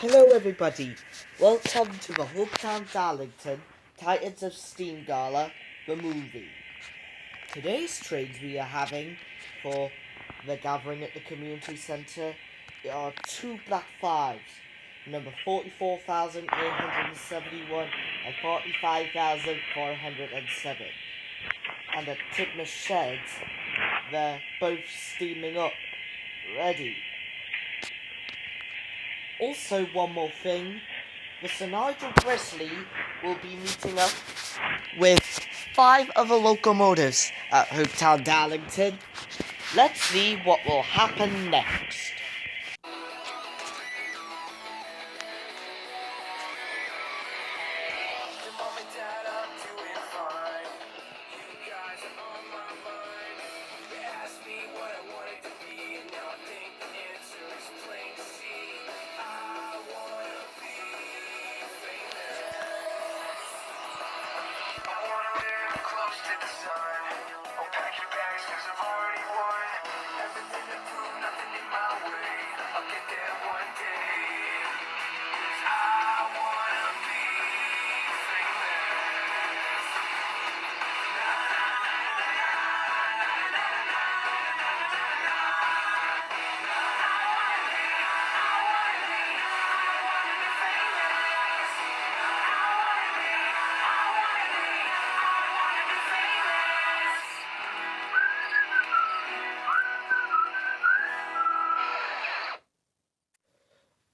Hello everybody, welcome to the Hopetown Darlington Titans of Steam Gala, the movie. Today's trains we are having for the gathering at the Community Centre are two Black 5s, number 44,871 and 45,407. And at Tidmouth Sheds, they're both steaming up, ready. Also, one more thing, the Sir Nigel Gresley will be meeting up with 5 other locomotives at Hopetown Darlington. Let's see what will happen next.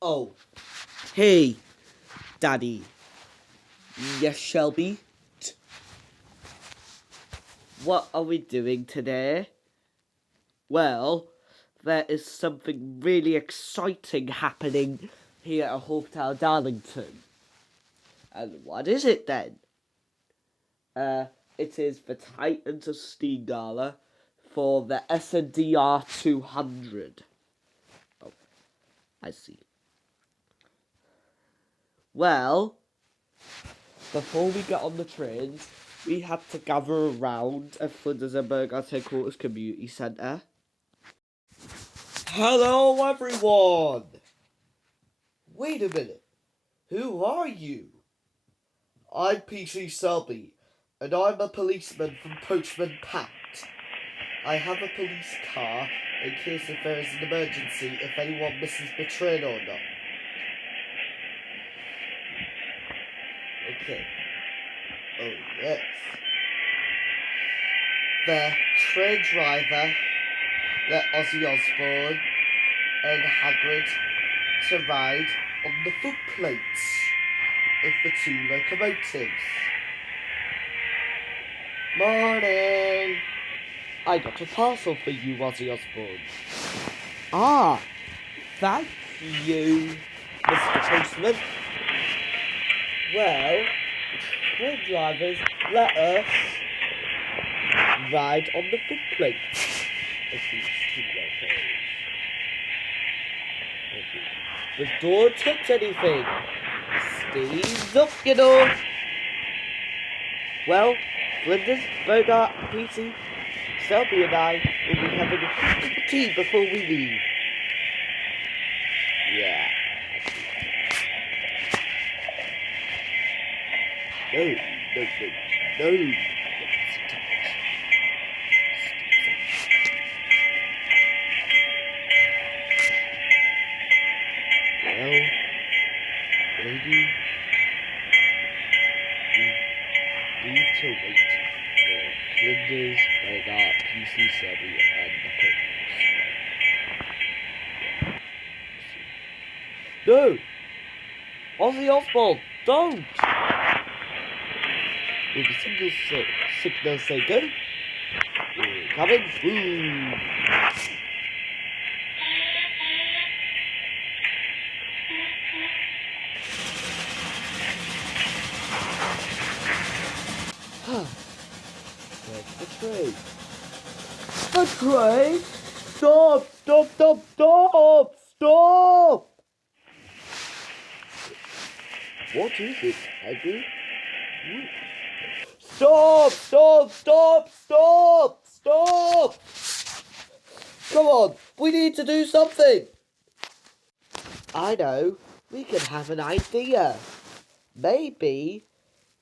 Oh, hey, Daddy. Yes, Shelby? What are we doing today? Well, there is something really exciting happening here at Hopetown Darlington. And what is it then? It is the Titans of Steam Gala for the NER 200. Oh, I see. Well, before we get on the trains, we had to gather around at Flinders and Burgart's headquarters community centre. Hello, everyone! Wait a minute. Who are you? I'm P.C. Selby, and I'm a policeman from Postman Pat. I have a police car in case if there is an emergency, if anyone misses the train or not. Okay. Oh, yes. The train driver let Ozzy Osbourne and Hagrid to ride on the footplates of the two locomotives. Morning! I got a parcel for you, Ozzy Osbourne. Ah, thank you, Mr. Postman. Well, train drivers let us ride on the footplates of these two locomotives. The door touch anything. Stays up, you know. Well, Flinders, Bogart, Pease, Selby and I will be having a cup of tea before we leave. Yeah. No. Well, maybe we need to wait for Flinders, Bogart, PC, Selby, and the Pope. No! Ozzy Osbourne, don't! Will the signal say go? We're coming through! Where's the train? The train? Stop! What is it, Hagrid? Stop! Come on, we need to do something. I know. we could have an idea. Maybe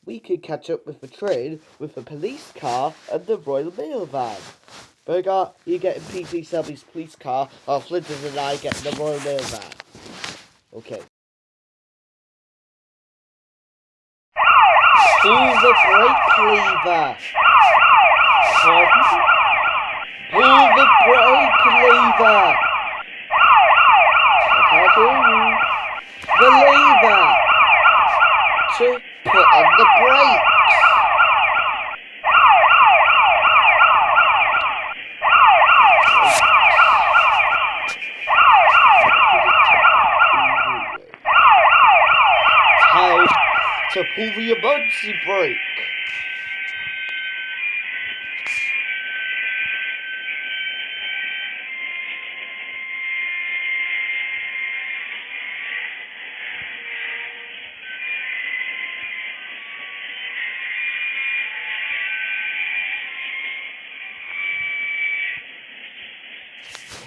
we could catch up with the train with a police car and the Royal Mail van. Bogart, you get in P.C. Selby's police car, while Flinders and I get in the Royal Mail van. Okay. Pull the brake lever. Pull the brake lever. I can't hear you. The lever to put on the brakes. Time to pull the emergency brake.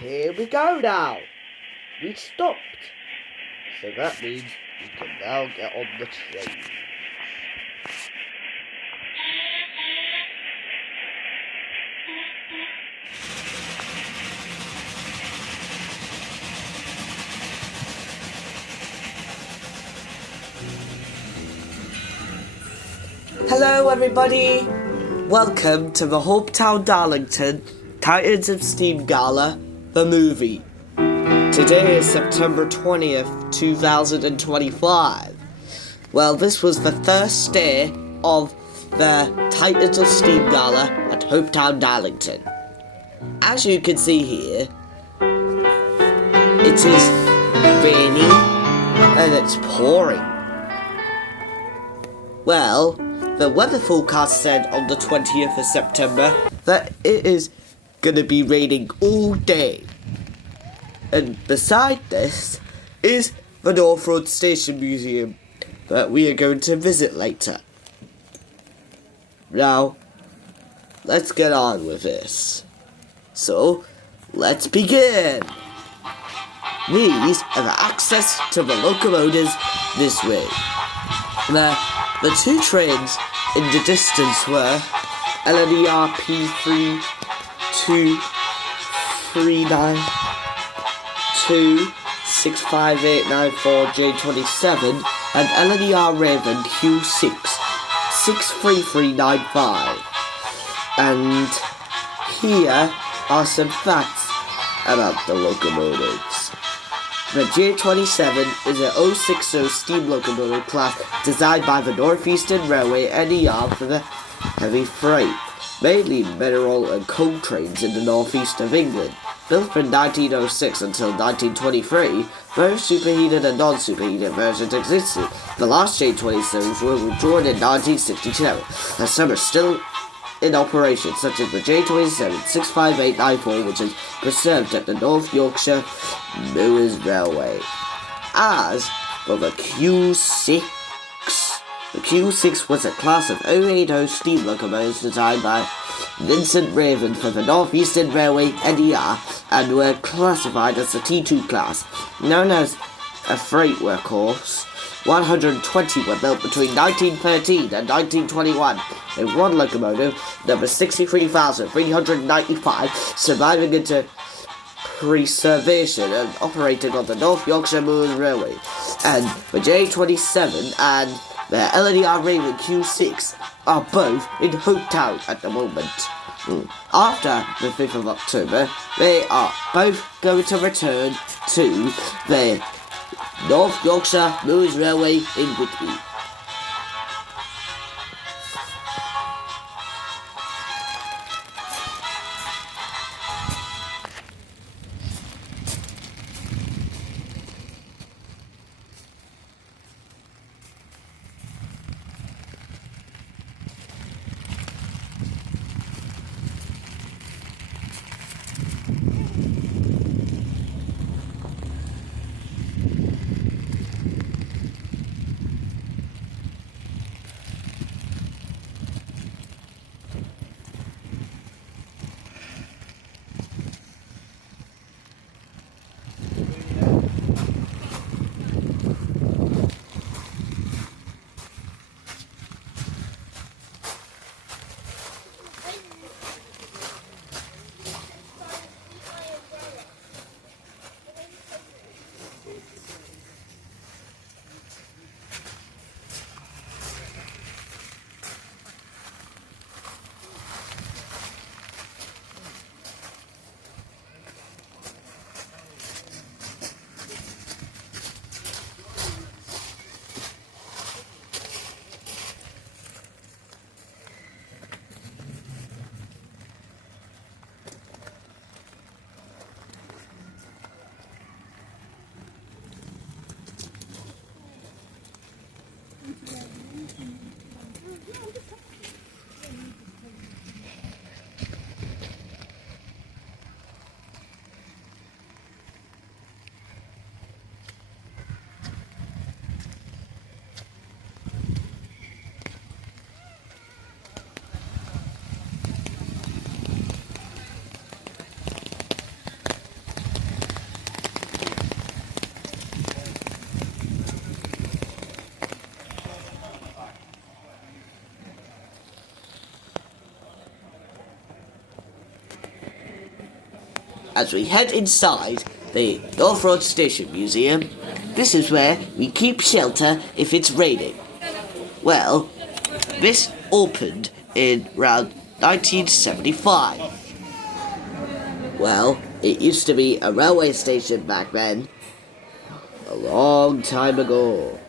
Here we go now. We stopped. So that means we can now get on the train. Hello everybody. Welcome to the Hopetown Darlington Titans of Steam Gala, the movie. Today is September 20th, 2025. Well, this was the first day of the Titans of Steam Gala at Hopetown Darlington. As you can see here, it is rainy and it's pouring. Well, the weather forecast said on the 20th of September that it is going to be raining all day. And beside this is the Road Station Museum that we are going to visit later. Now, let's get on with this. So, let's begin. These are the access to the locomotives this way. The two trains in the distance were LNER P3239 65894J27 and LNER Raven Q6 63395. And here are some facts about the locomotives. The J27 is an 060 steam locomotive class designed by the Northeastern Railway NER for the heavy freight, mainly mineral and coal trains in the northeast of England. Built from 1906 until 1923, both superheated and non-superheated versions existed. The last J27s were withdrawn in 1967, and some are still in operation, such as the J27 65894, which is preserved at the North Yorkshire Moors Railway. As for the Q6, the Q6 was a class of 080 steam locomotives designed by Vincent Raven for the Northeastern Railway NER and were classified as the T2 class. Known as a freight workhorse, 120 were built between 1913 and 1921, and one locomotive, number 63,395, surviving into preservation and operating on the North Yorkshire Moors Railway. And the J27 and the LNER Raven Q6 are both in Hopetown at the moment. After the 5th of October, they are both going to return to the North Yorkshire Moors Railway in Whitby. As we head inside the North Road Station Museum, this is where we keep shelter if it's raining. Well, this opened in around 1975. Well, it used to be a railway station back then, a long time ago.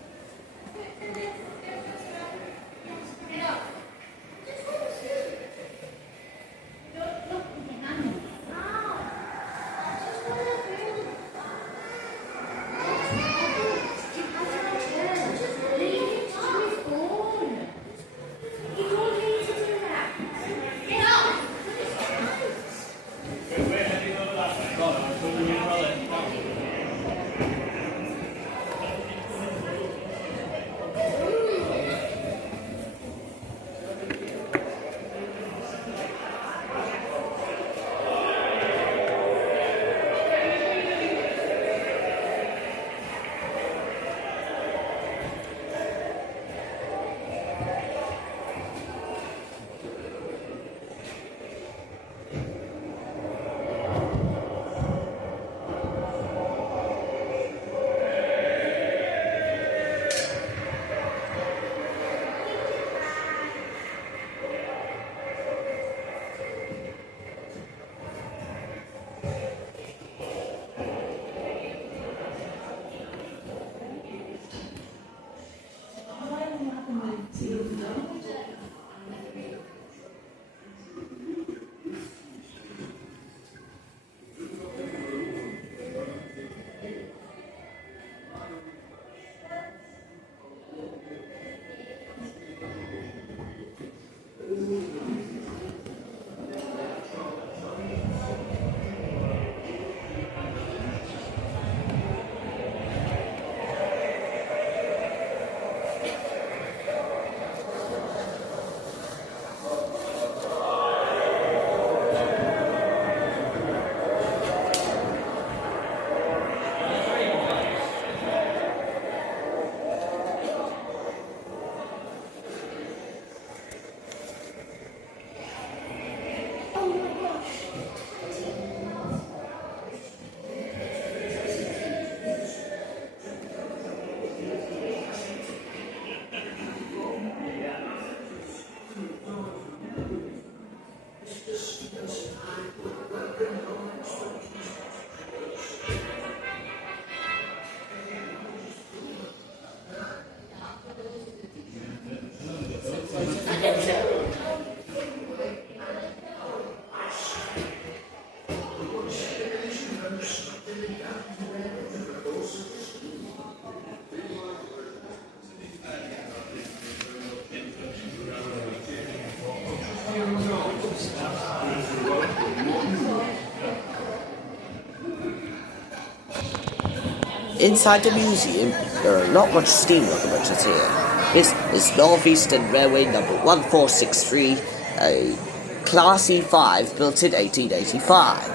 Inside the museum, there are not much steam locomotives here. This is Northeastern Railway number 1463, a Class E5 built in 1885.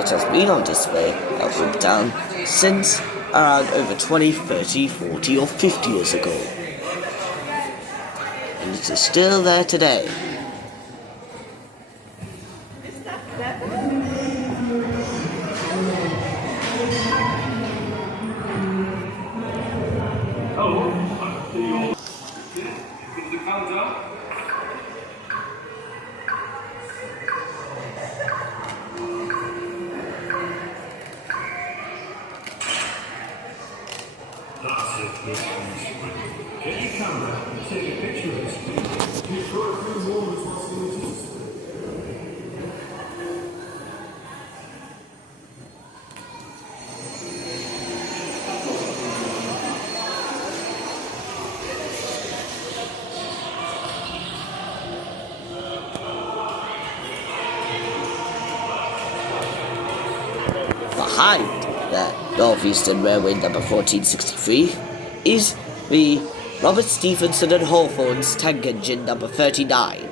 It has been on display at Hopetown since around over 20, 30, 40 or 50 years ago. And it is still there today. Northeastern Railway number 1463 is the Robert Stephenson and Hawthorne's Tank Engine number 39.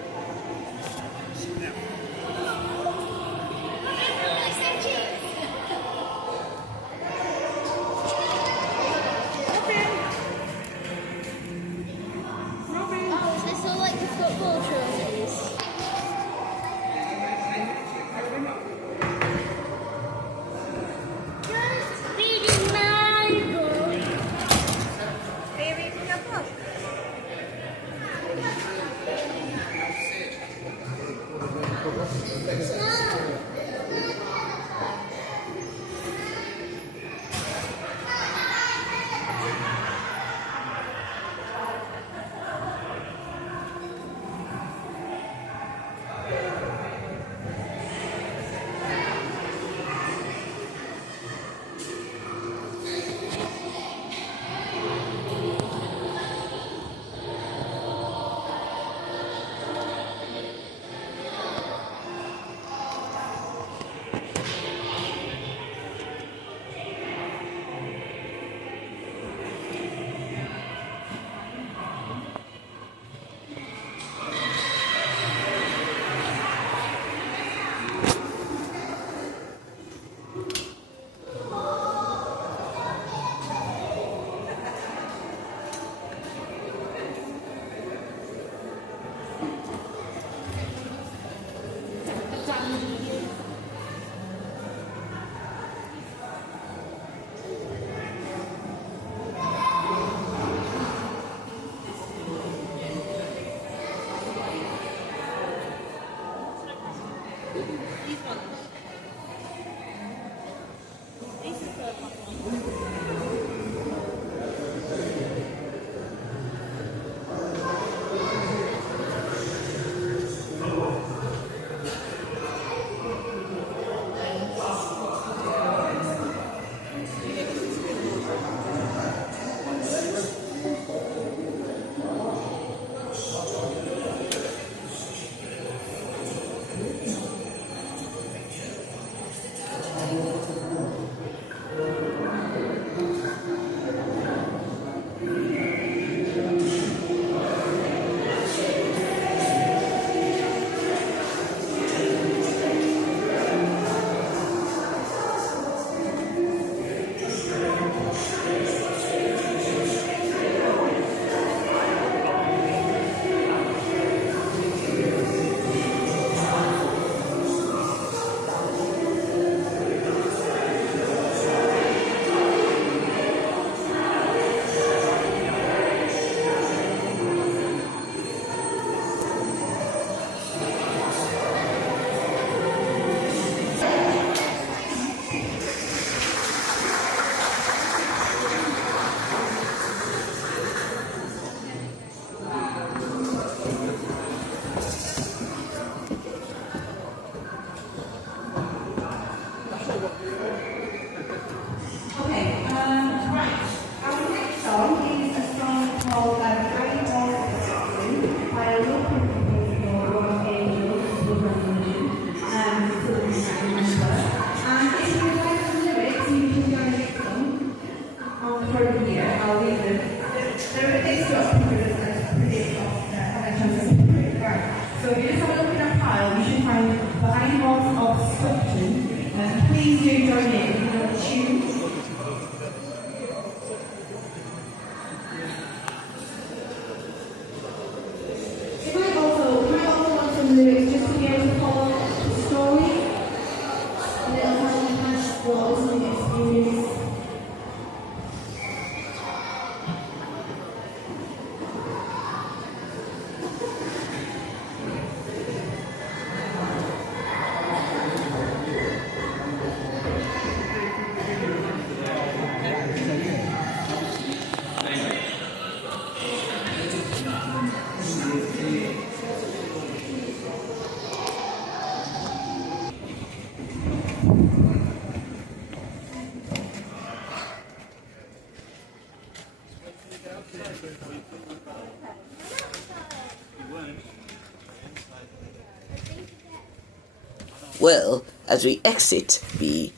Well, as we exit the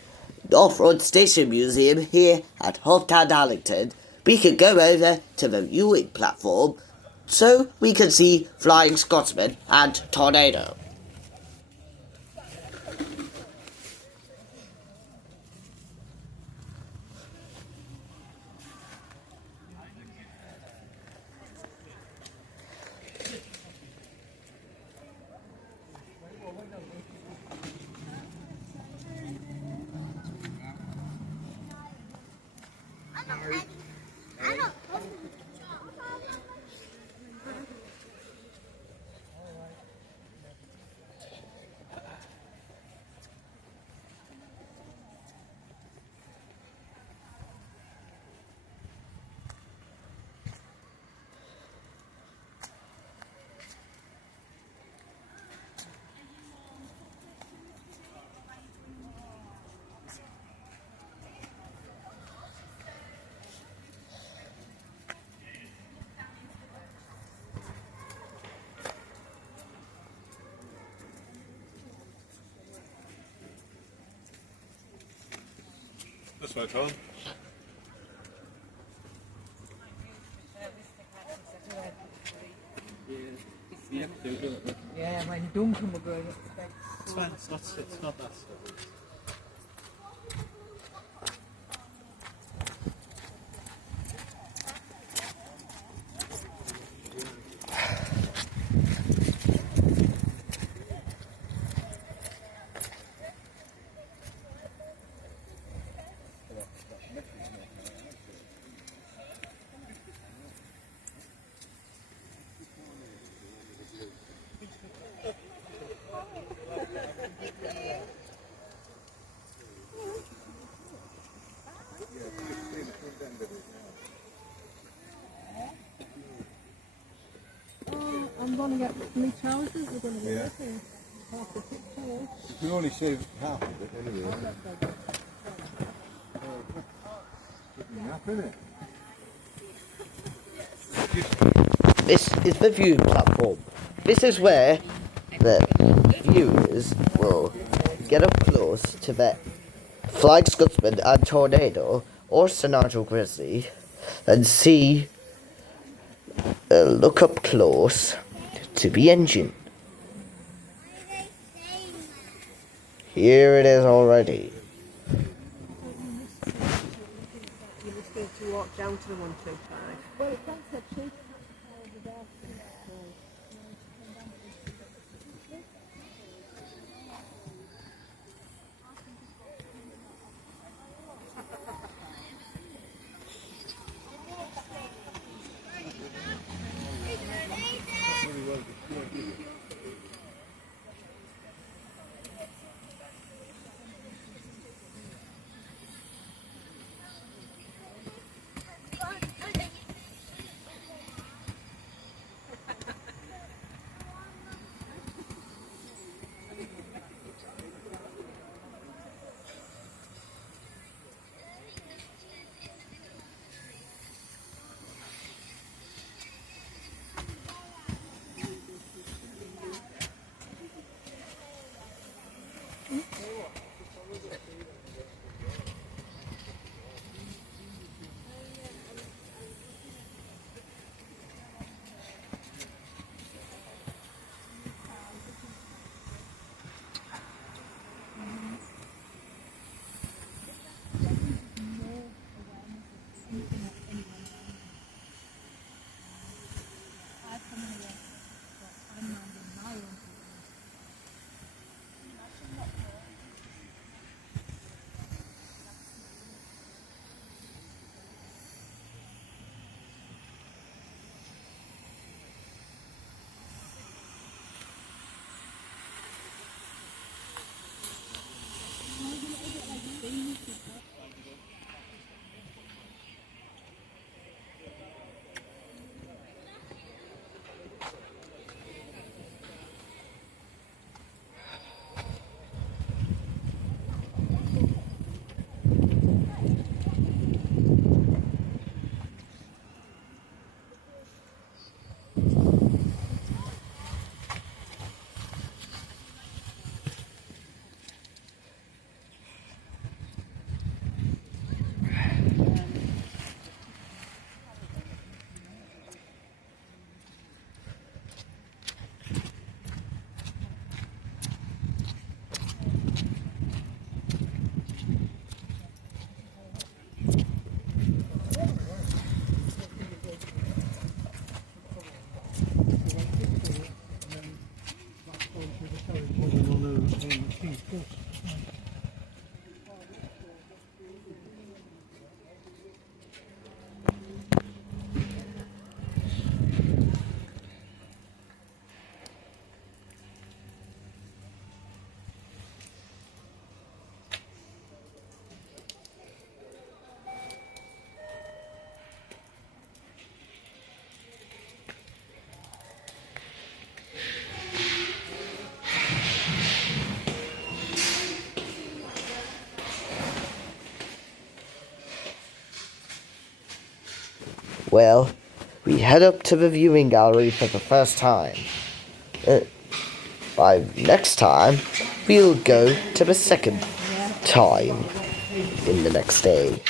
of Road Station Museum here at Hopetown Darlington, we can go over to the viewing platform so we can see Flying Scotsman and Tornado. This way, Tom. Ja, maar in het donker moet je It's not that stuff. I'm going to get my trousers, we're going to Yeah. half the picture. You can only see half of it anyway. Nap, innit? This is the viewing platform. This is where the viewers will get up close to the Flying Scotsman and Tornado or Sir Nigel Gresley and see, look up close to the engine. Here it is already. You must need to walk down to the 125. Well, it can't have Chase. Well, we head up to the viewing gallery for the first time. By next time, we'll go to the second time in the next day.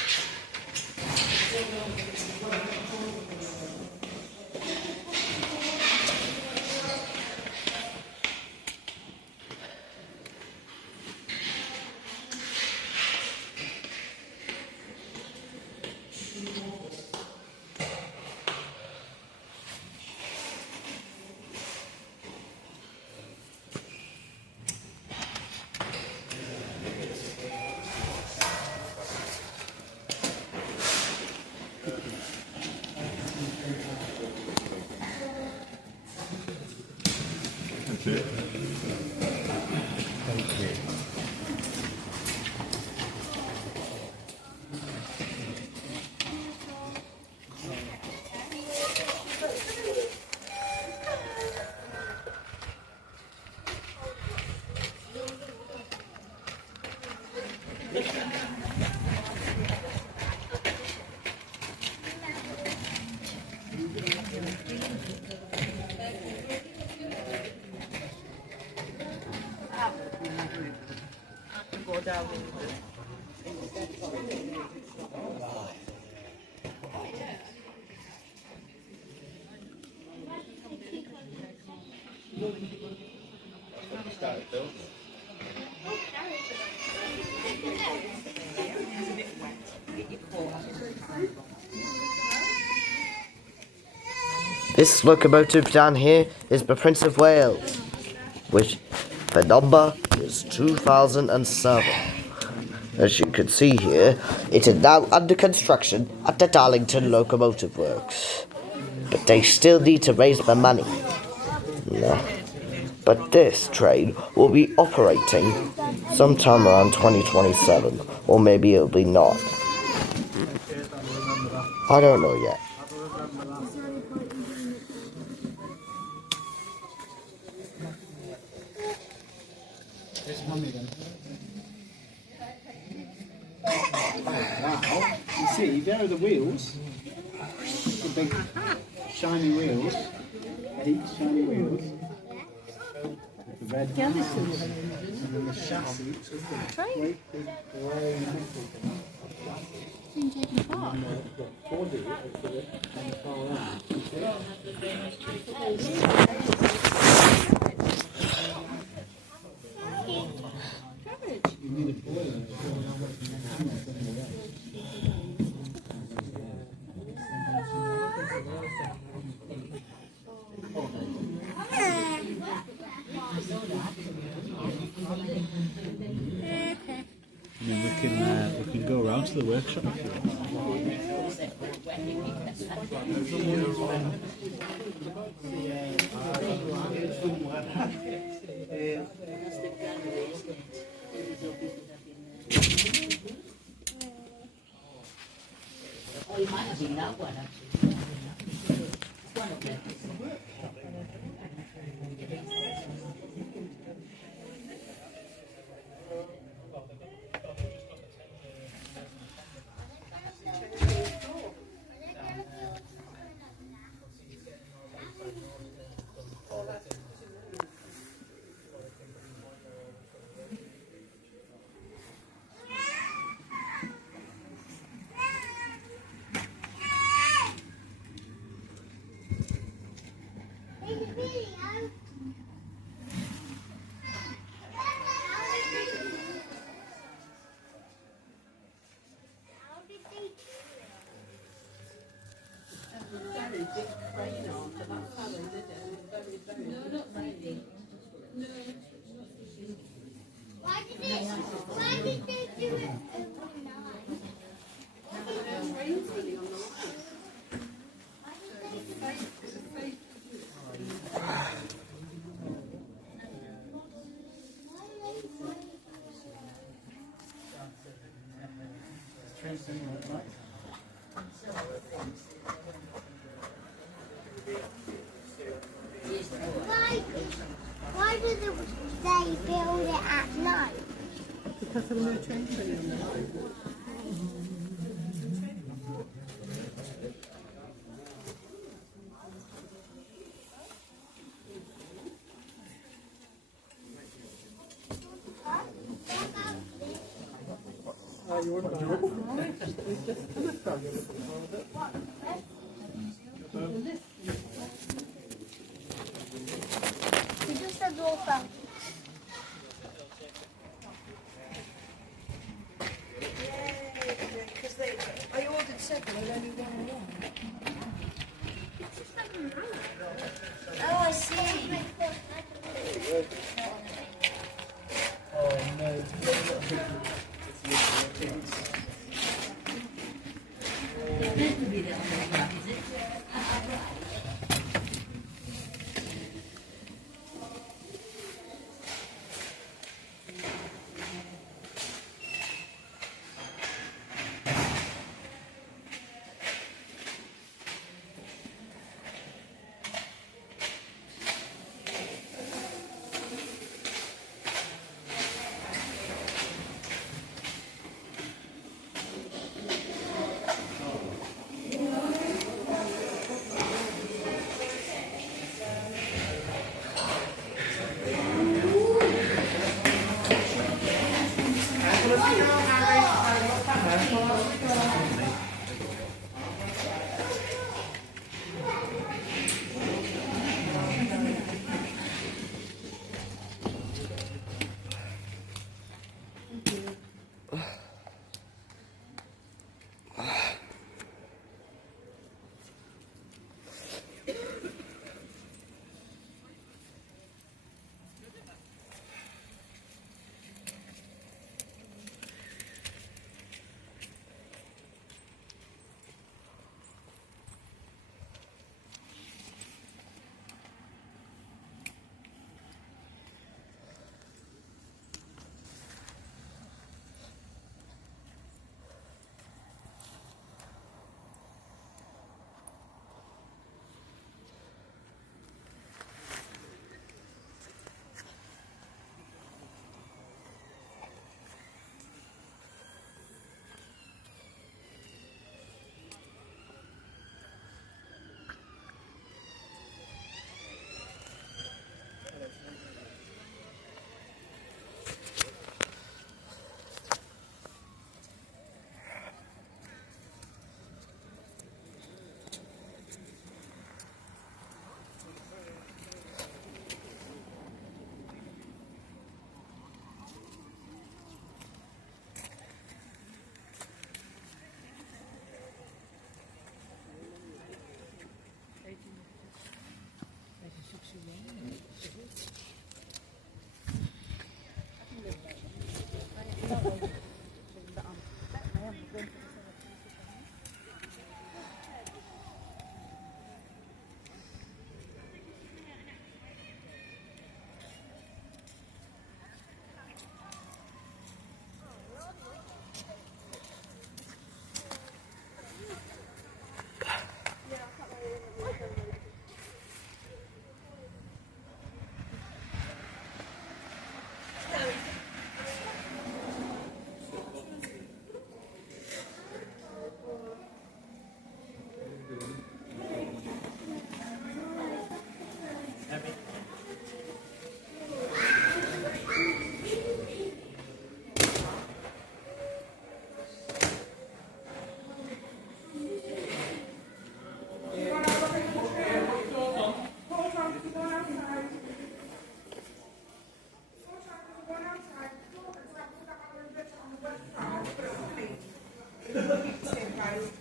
This locomotive down here is the Prince of Wales, which the number is 2007. As you can see here, it is now under construction at the Darlington Locomotive Works. But they still need to raise the money. No. But this train will be operating sometime around 2027, or maybe it'll be not. I don't know yet. Wow, you see, there are the wheels, the big shiny wheels, 8 shiny wheels, with the red hands, and then the chassis is the great big grey metal thing. And then the body of it on the far end. You need a boiler. And then we can go around to the workshop if you want. Oh, it might have been that one actually. It's one of them. Why did they do it overnight? Why did they build it at night? Because there were no trains anymore. We just had all found. I ordered several and only one along. Oh, I see.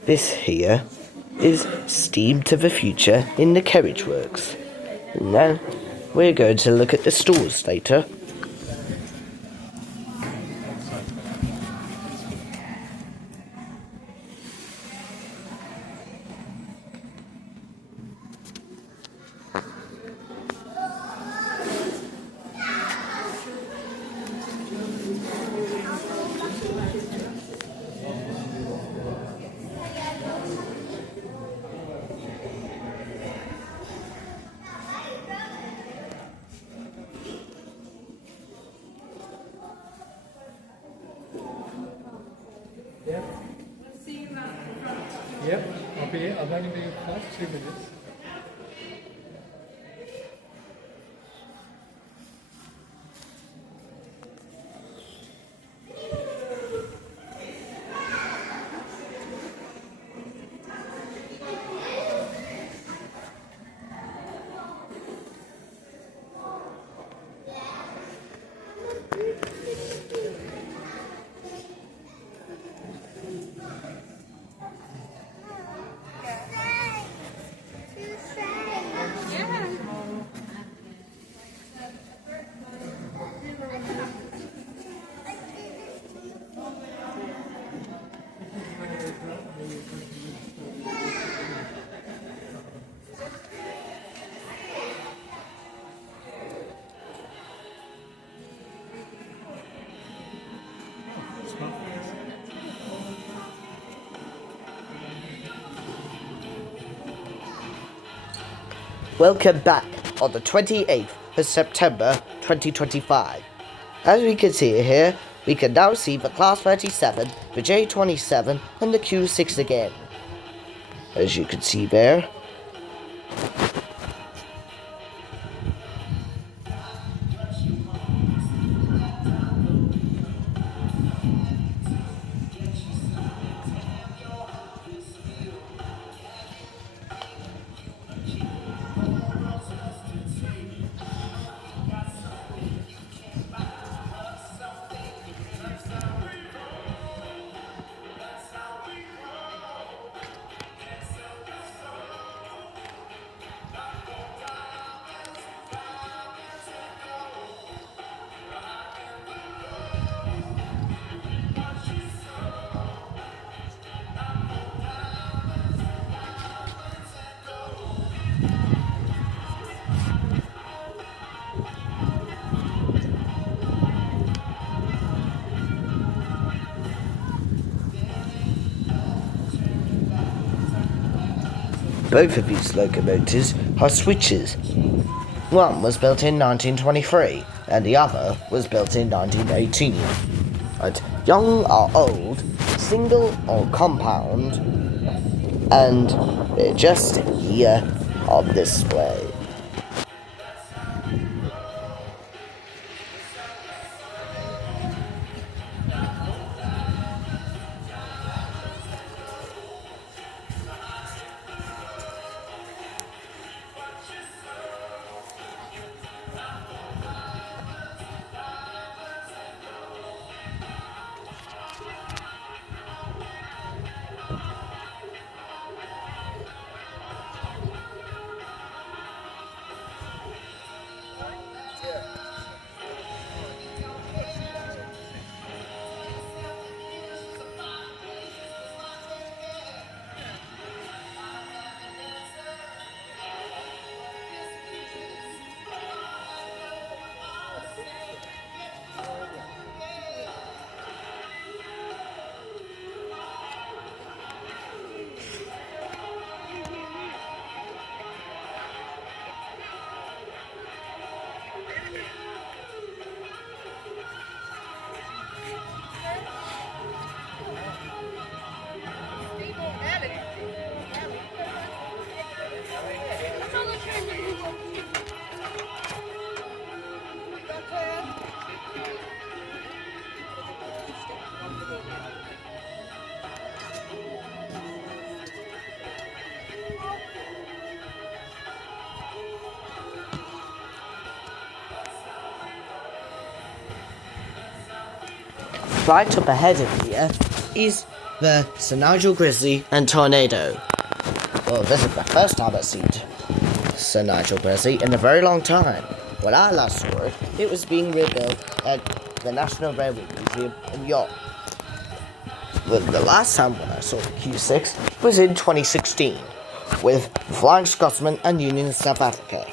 This here is Steam to the Future in the Carriage Works. Now we're going to look at the stores later. Yep, I'll be here. I'll only be here for 2 minutes. Welcome back on the 28th of September 2025. As we can see here, we can now see the Class 37, the J27 and the Q6 again. As you can see there. Both of these locomotives are switches. One was built in 1923 and the other was built in 1918. Right. Young or old, single or compound, and they're just here on display. Right up ahead of here is the Sir Nigel Gresley and Tornado. Well, this is the first time I've seen Sir Nigel Gresley in a very long time. When I last saw it, it was being rebuilt at the National Railway Museum in York. Well, the last time when I saw the Q6 was in 2016 with Flying Scotsman and Union South Africa,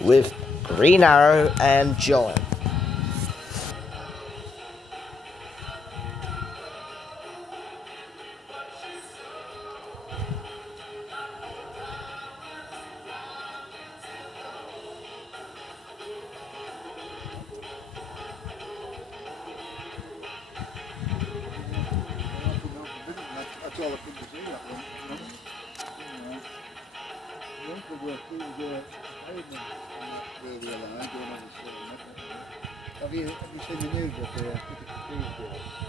with Green Arrow and Joy. Have you seen the news of the Pease?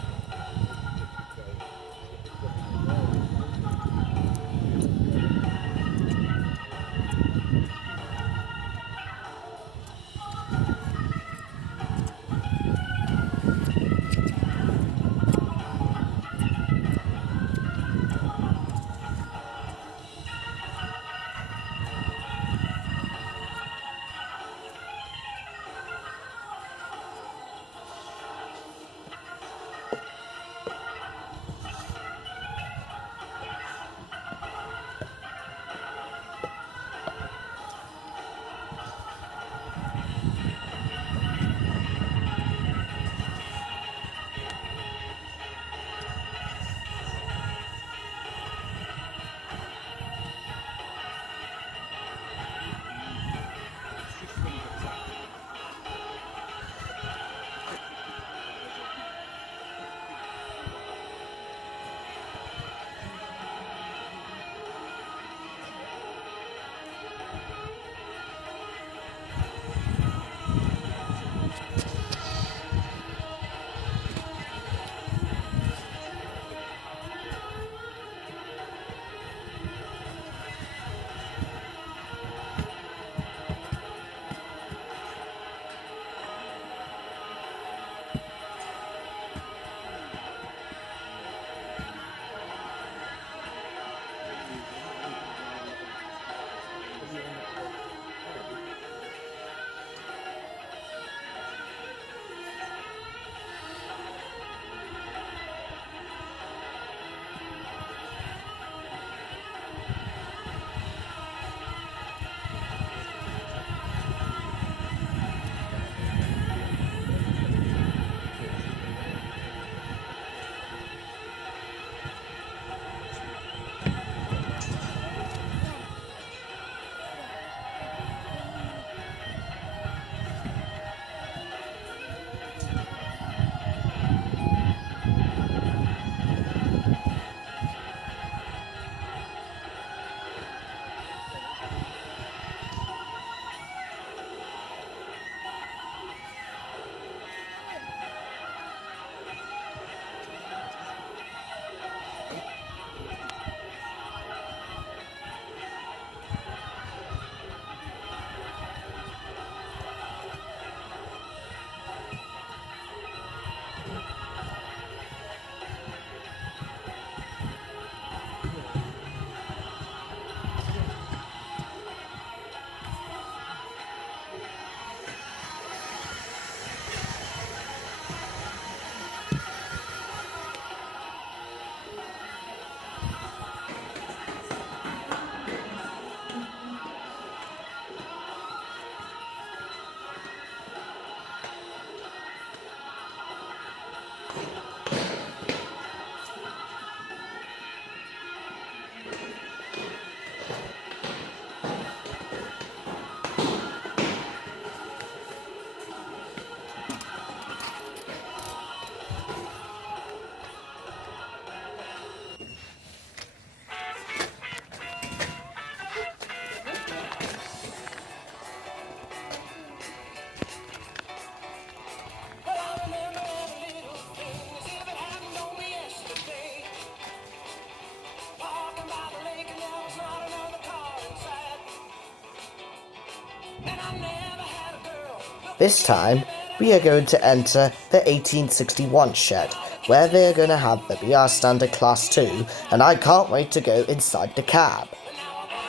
This time, we are going to enter the 1861 shed, where they are going to have the BR Standard Class 2, and I can't wait to go inside the cab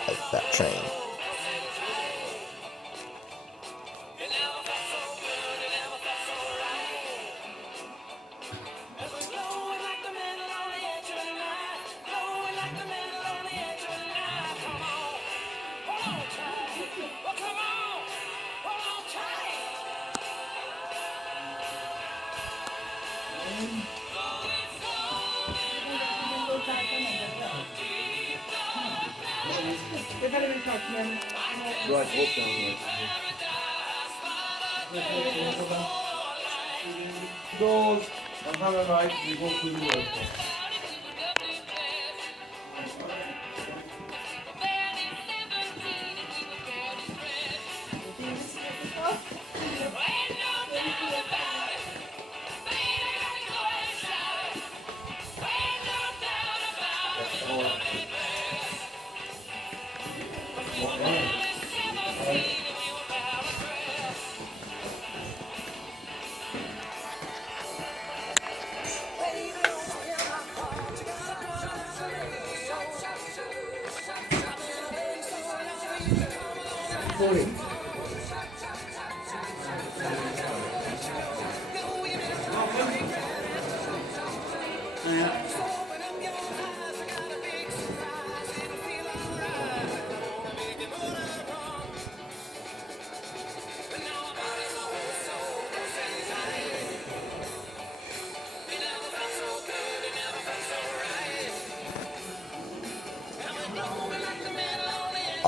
of that train. Right, Hopetown. Doors, and have a right, we go through the workshop.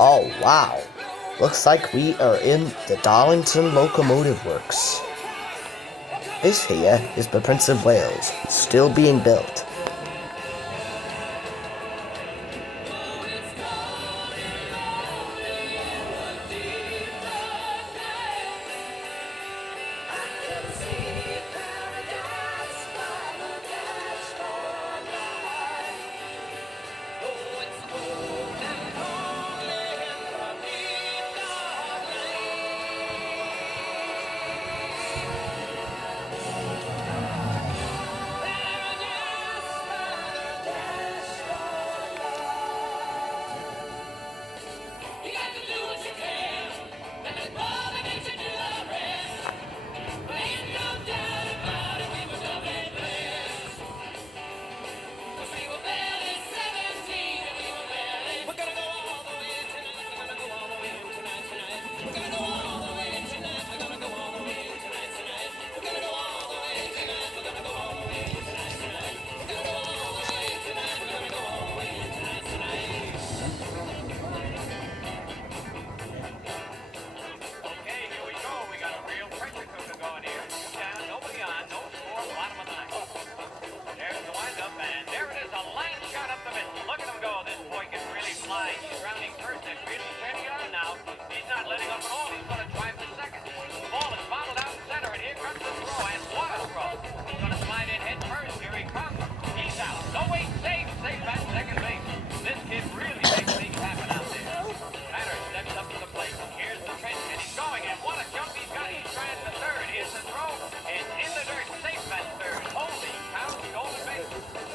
Oh wow, looks like we are in the Darlington Locomotive Works. This here is the Prince of Wales, still being built.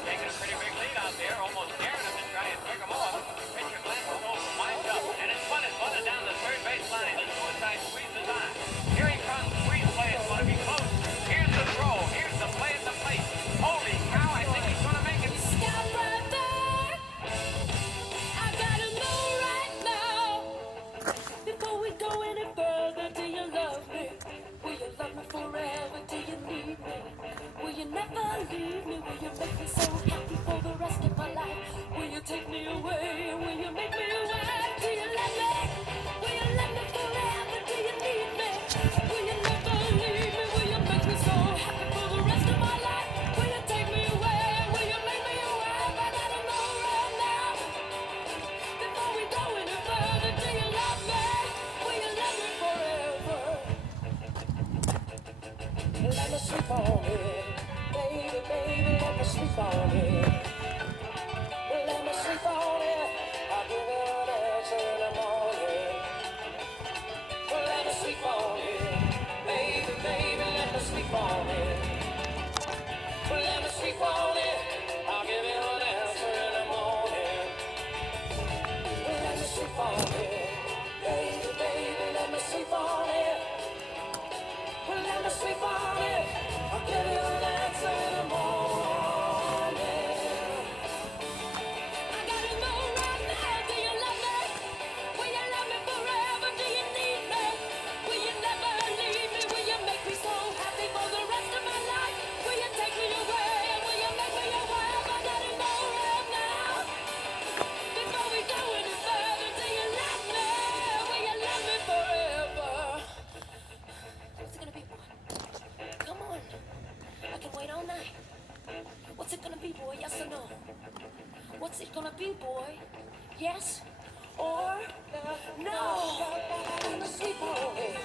Taking a pretty big lead out there, almost daring him to try and pick him off. Pitcher glances over, winds up, and Yes or no? Let me sleep on it.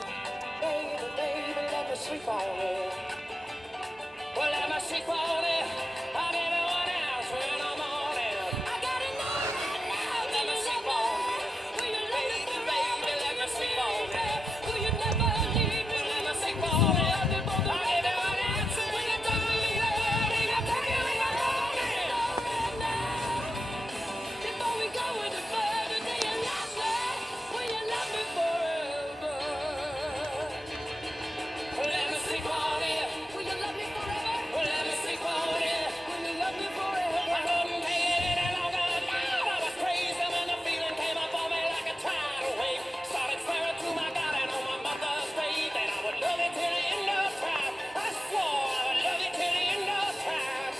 Baby, baby, let me sleep on it. Well, let me sleep on it. I'll give everyone else when I'm on it. I gotta know right now. Let me sleep on it. Will you let me baby, let me sleep on it. Will you never leave me? Let me sleep on it. I'll give everyone else when you're done with me. I'll tell you when you're on it. Right now. Before we go any further, do you love me? Will you love me forever? Let me sleep on it. Will you love me forever? Let me sleep on it. Will you love me forever? I couldn't take it any longer. I was crazy when the feeling came up on me like a tidal wave. Started swearing to my God and on my mother's grave that I would love you till the end of time. I swore I would love you till the end of time.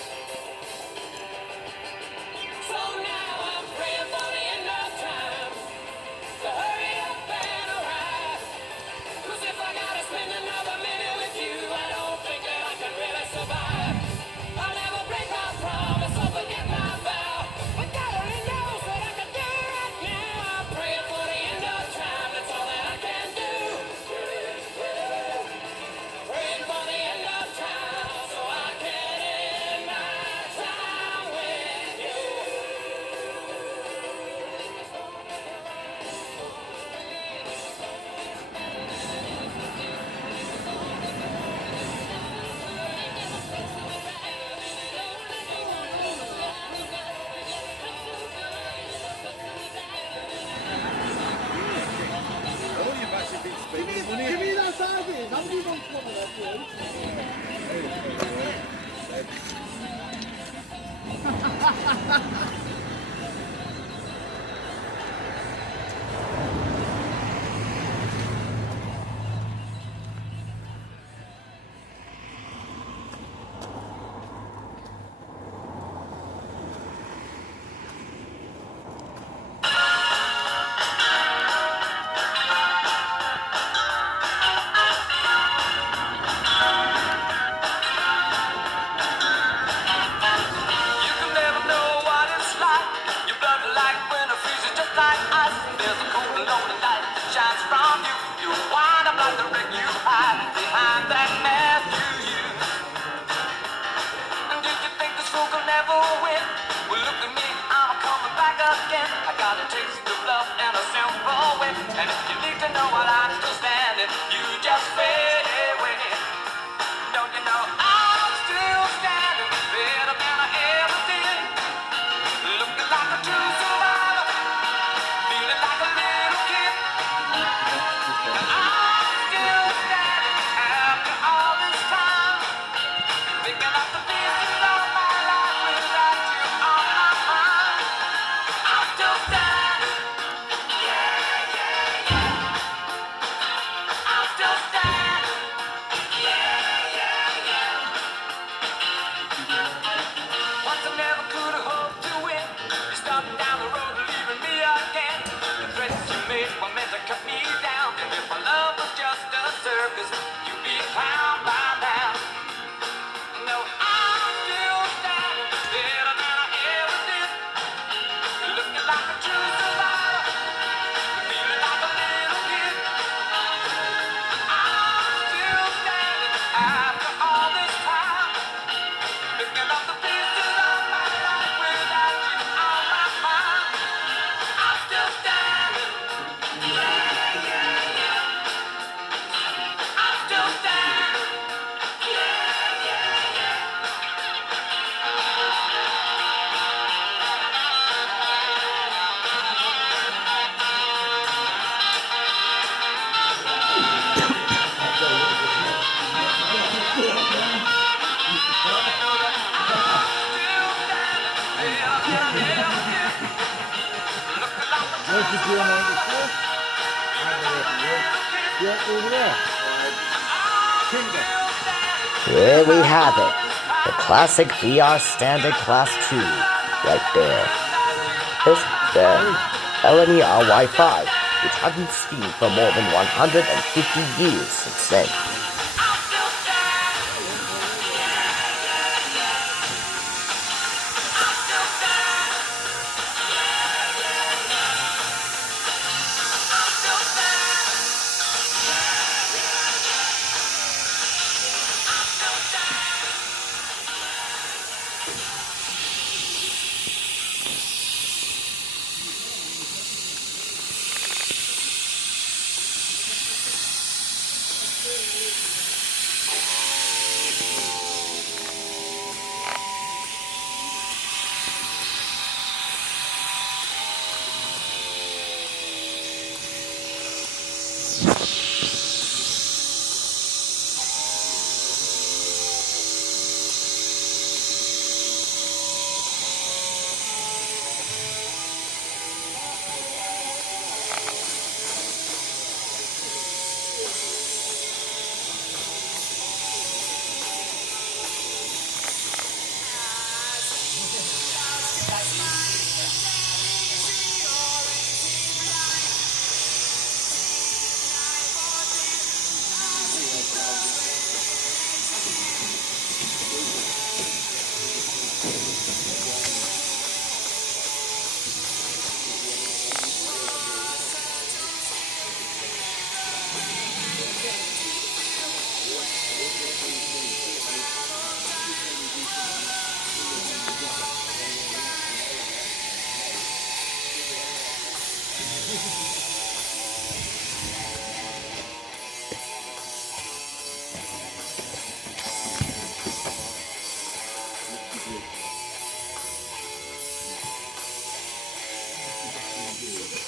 So now I'm praying for the end of time. So hurry up and arrive. 'Cause if I gotta spend another minute with you, I don't think that I can really survive. I'll never break my promise or forget my vow. But God only knows what I can do right now. I'm praying for the end of time. That's all that I can do. Praying for the end of time so I can end my time with you. Give me that service. How many months more of that, please? You can never know what it's like. Your blood like when it freezes just like ice. There's a cold and lonely light that shines from you. You wind up like the wreck you hide behind that mask you use. And did you think this fool could never win? Well, look at me, I'm coming back again. I got a taste of love and a simple way. And if you need to know while I'm still standing, you just fade away. Don't you know I'm still standing better than I ever did? Looking like a true survivor, feeling like a little kid. And I'm still standing after all this time, picking up the pieces of my life without you on my mind. I'm still standing, yeah, yeah, yeah. I'm still standing, yeah, yeah, yeah. Once I never could have hoped to win. You started down the road leaving me again. The threats you made were meant to cut me down. And if my love was just a circus, you'd be found by now. No, I'm still standing better than I ever did. Looking like a true survivor, feeling like a little kid. I'm still standing after all this time, picking up the pieces of my life without you on my mind. I'm still standing, yeah, yeah, yeah. I'm still standing, yeah, yeah, yeah. Here we have it, the classic VR Standard Class 2, right there. This then, LNER Y5, which hadn't steamed for more than 150 years since then.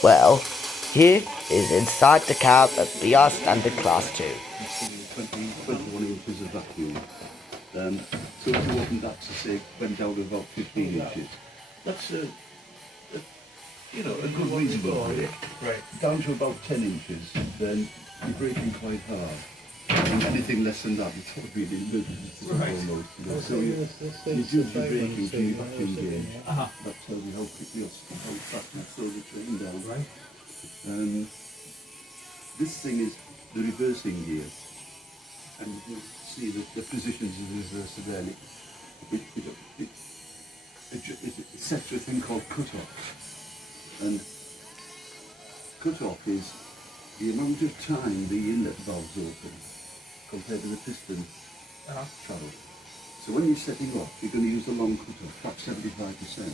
Well, here is inside the cab of BR Standard Class 2. 21 inches of vacuum. So if you open that to say went down to about 15 inches. That's a good reasonable break. Right. Down to about 10 inches, then you're braking quite hard. And anything less than that, it's probably almost. So you judge your braking to your vacuum gauge. That tells you how quickly or how fast you slow the train down. Right. This thing is the reversing gear. And you see the positions of the reverse there. It sets to a thing called cut-off. And cut-off is the amount of time the inlet valves open compared to the piston travel. So when you're setting off, you're going to use the long cut-off, about 75%.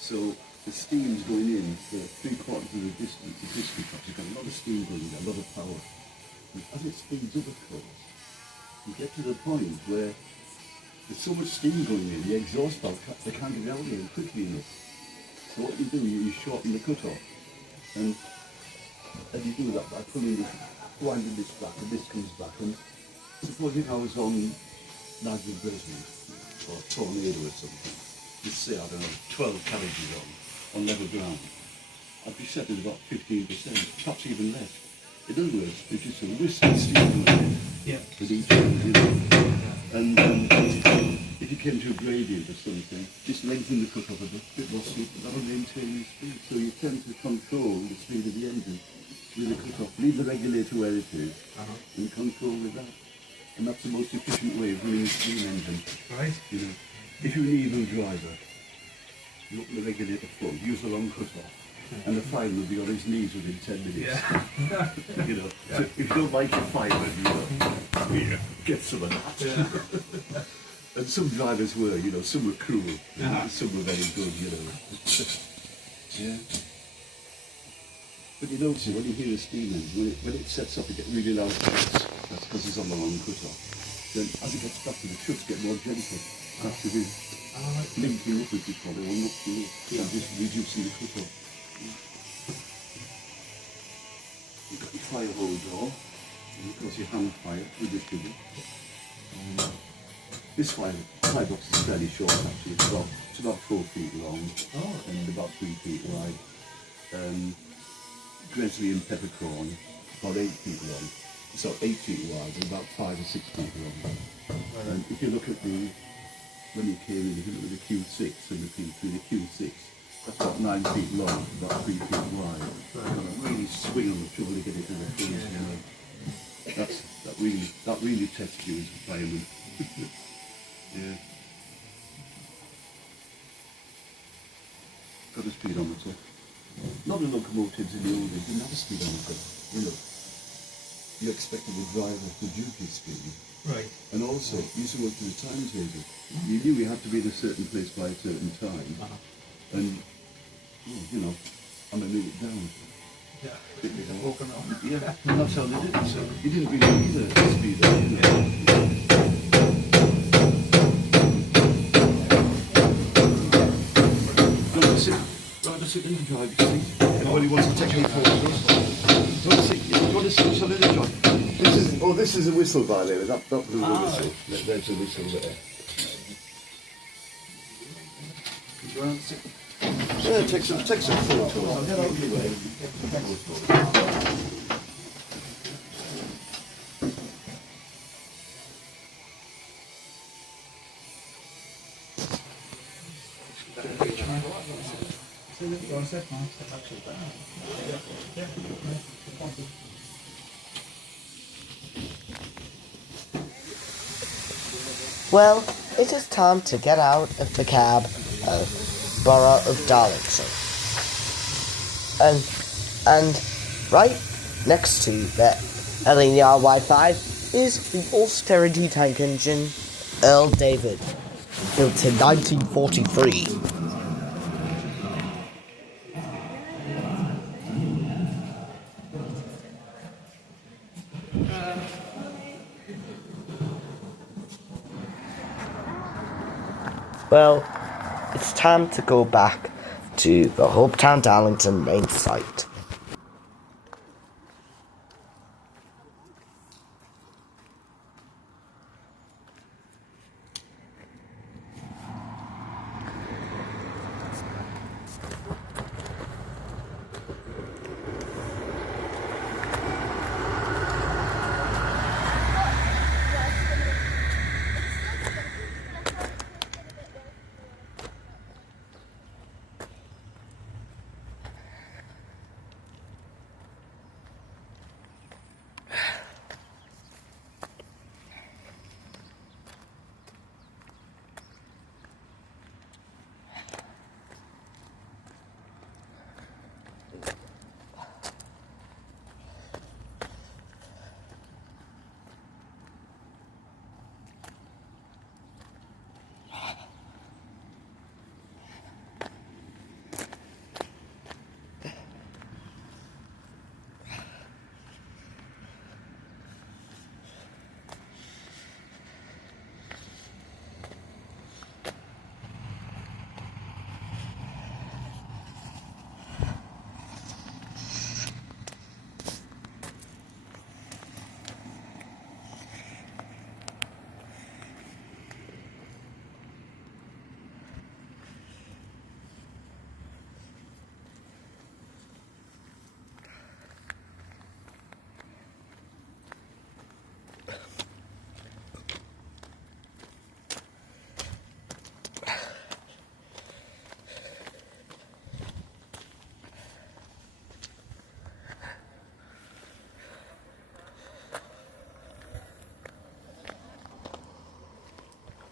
So the steam's going in for 3/4 of the distance, the piston traps. You've got a lot of steam going in, a lot of power. And as it speeds up, of course, you get to the point where there's so much steam going in, the exhaust valve, they can't get out here quickly enough. So what you do, you shorten the cut-off. And you do that by pulling this, winding this back, and this comes back. And supposing I was on Nigel Gresley or Tornado or something, let's say, I don't know, 12 carriages on level ground, I'd be set at about 15%, perhaps even less. In other words, there's just a whisk of steam going in with each one, And if you came to a gradient or something, just lengthen the cut-off a bit more steep, that'll maintain the speed. So you tend to control the speed of the engine with the cut-off. Leave the regulator where it is and control with that. And that's the most efficient way of running a steam engine. Right. If you're an even driver, you open the regulator full, use the long cut-off, and the fireman will be on his knees within 10 minutes. So if you don't like the fireman, get some of that. And some drivers were, some were cruel, some were very good, But when you hear the steam engine, when it sets up, it gets really loud. That's because it's on the long cut-off. Then as it gets back to the trucks, get more gentle. That's to be linking up with each other, or not just reducing the cut-off. You've got your fire hose door, and of course your hand fire with the sugar. This firebox is fairly short actually, it's about 4 feet long and about 3 feet wide. Gresley and peppercorn, about 8 feet long, so 8 feet wide and about 5 or 6 feet long. And if you look at when you came in, if you look at the Q6 and the P3, the Q6, that's about 9 feet long, about 3 feet wide. Really swing on the trouble to get it to the finish. That really tests you as a fireman. Got a speedometer. A lot of locomotives in the old days didn't have a speedometer. You expected the driver to duty speed. Right. And also, you used to work to the timetable. You knew you had to be in a certain place by a certain time. And, I'm a minute down. Walking on. And that's how they did it. So you didn't really need a speedometer. Sit in the driver's seat. Anybody wants to take any photos? You want to sit in the drive? This is a whistle by the way. That was a whistle. There's a whistle there. Go around, sit. Yeah, take some photos. I'll get out of your way. Well, it is time to get out of the cab of Borough of Darlington. And right next to the LNER Y5 is the austerity tank engine Earl David, built in 1943. Well, it's time to go back to the Hopetown Darlington main site.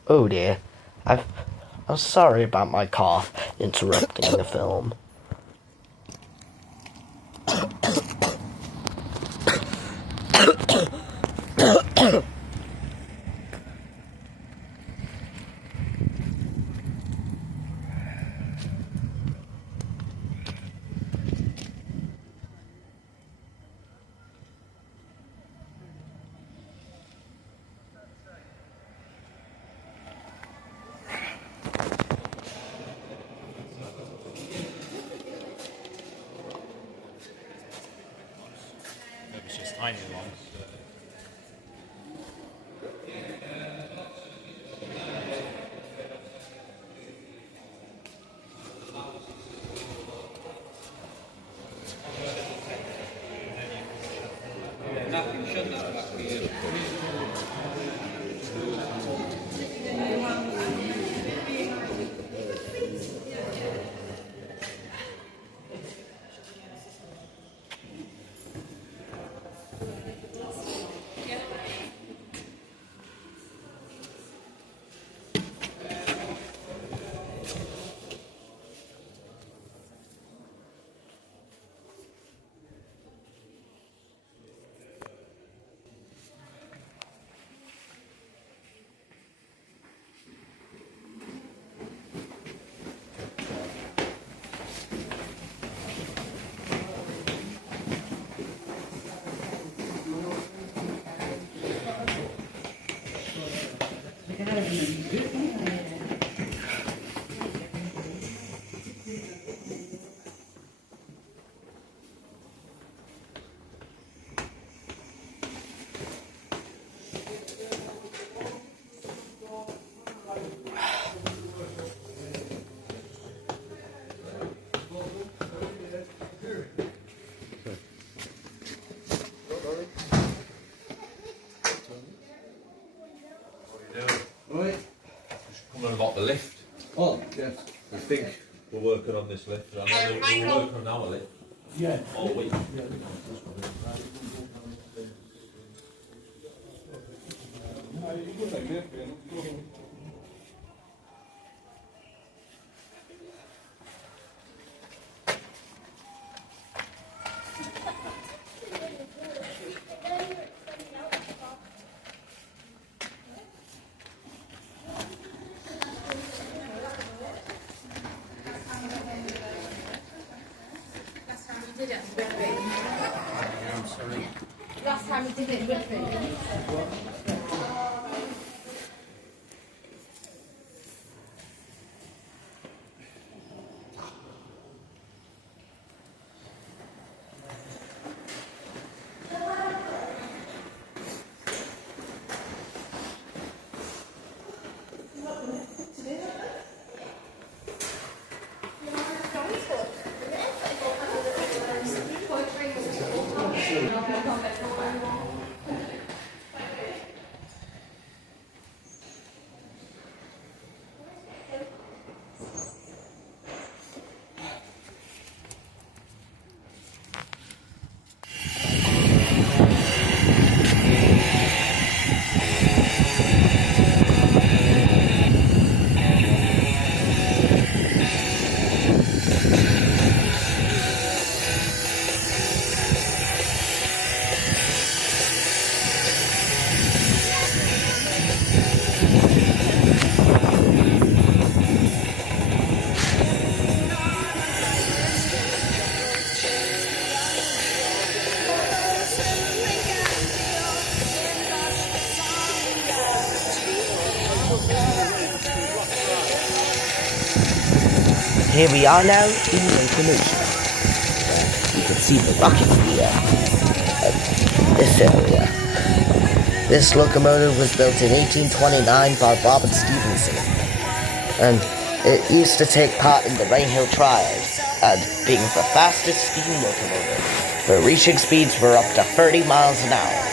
Oh dear, I'm sorry about my cough interrupting the film. It's just tiny ones. About the lift. Oh, yes. I think we're working on this lift. I know we're working on our lift. Yeah. All week. Last time we did it with me. Here we are now in locomotion. You can see the rocket here. This area. This locomotive was built in 1829 by Robert Stephenson, and it used to take part in the Rainhill Trials, and being the fastest steam locomotive, the reaching speeds were up to 30 miles an hour.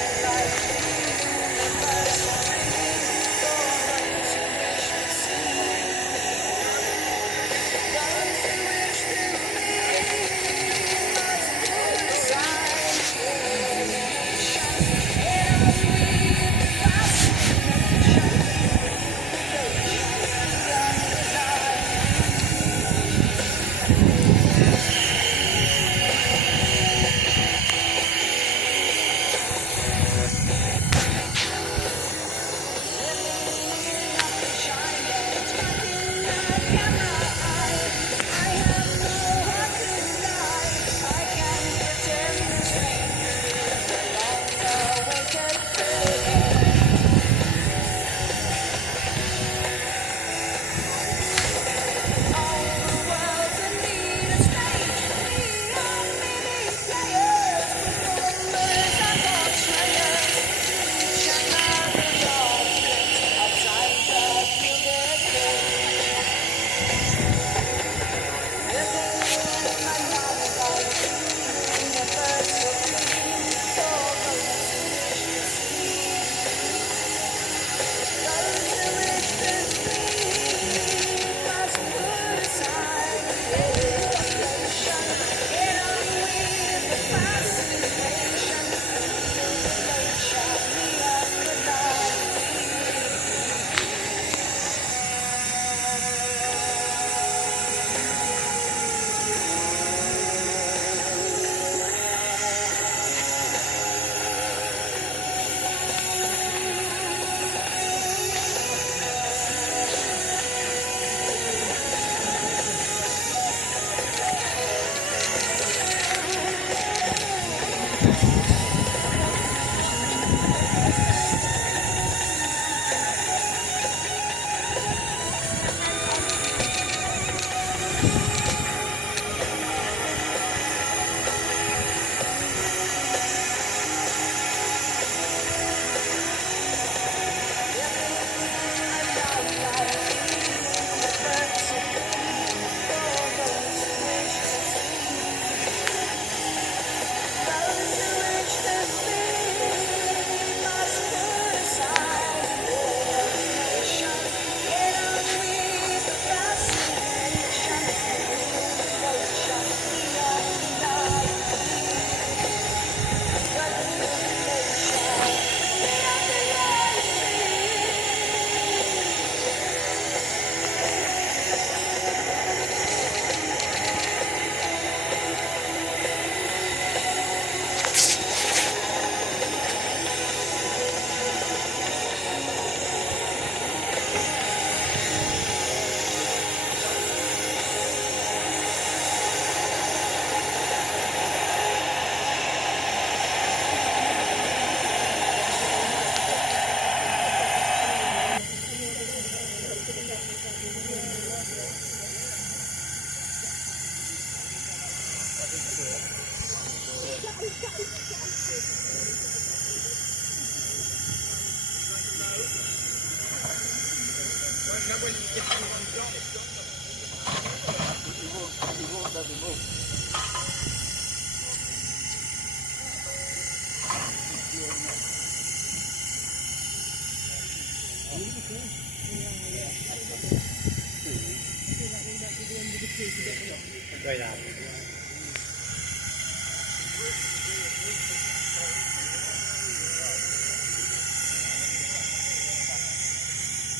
Great album.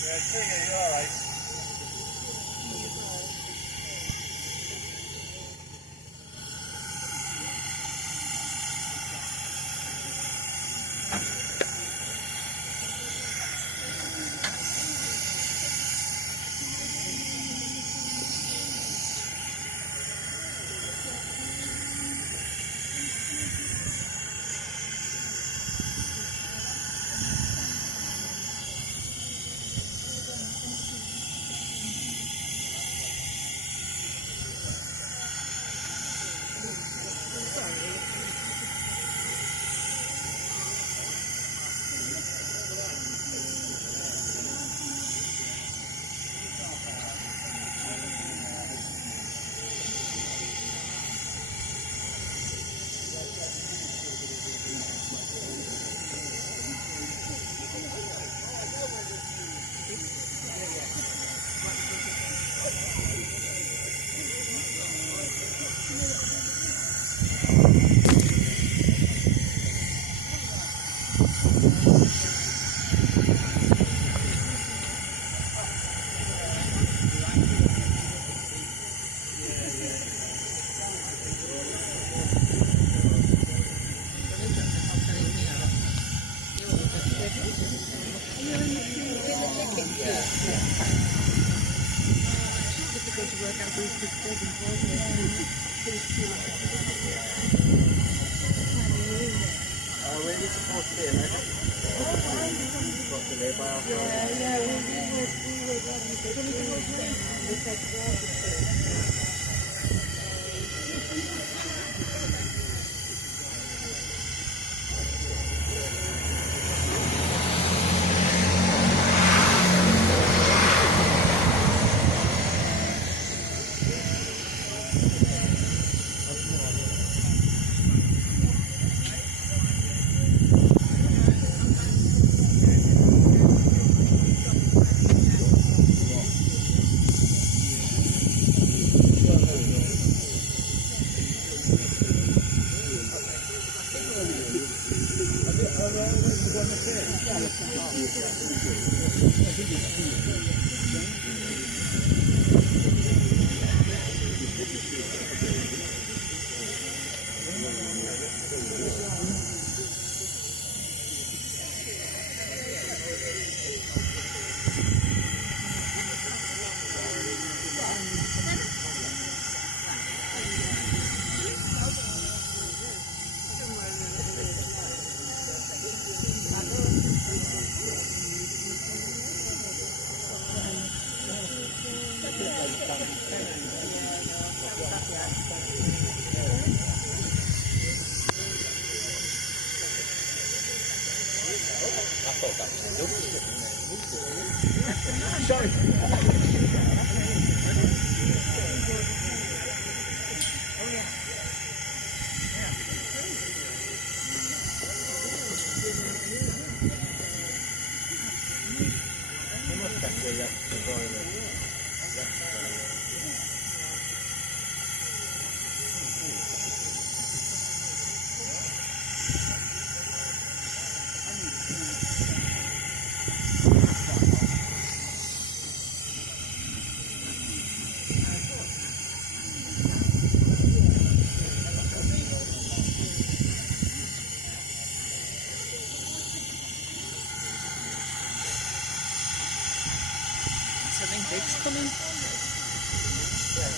Yeah, all right.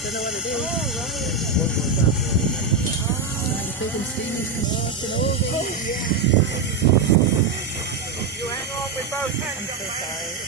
Don't know what it is. Oh, right. Big and steamy from all yeah. You hang on with both hands. I'm so sorry.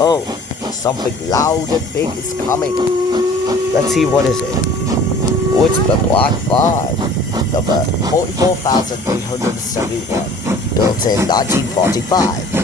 Oh, something loud and big is coming. Let's see, what is it? Oh, it's the Black 5, number 44,871, built in 1945.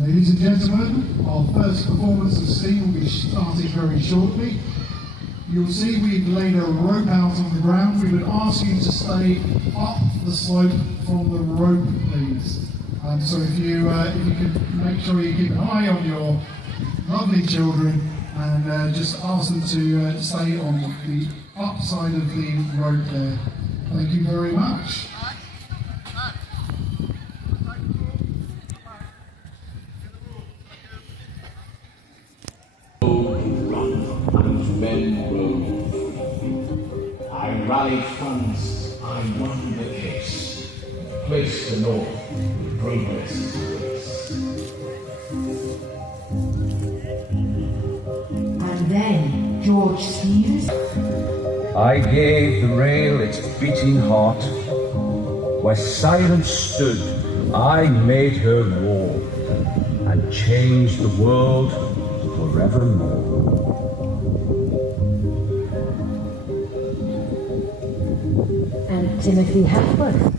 Ladies and gentlemen, our first performance of steam will be starting very shortly. You'll see we've laid a rope out on the ground. We would ask you to stay up the slope from the rope, please. So if you can make sure you keep an eye on your lovely children and just ask them to stay on the upside of the rope there. Thank you very much. I rallied funds, I won the case, placed the North in progress. And then George Stephenson. I gave the rail its beating heart. Where silence stood, I made her roar, and changed the world forevermore. And Timothy Hackworth.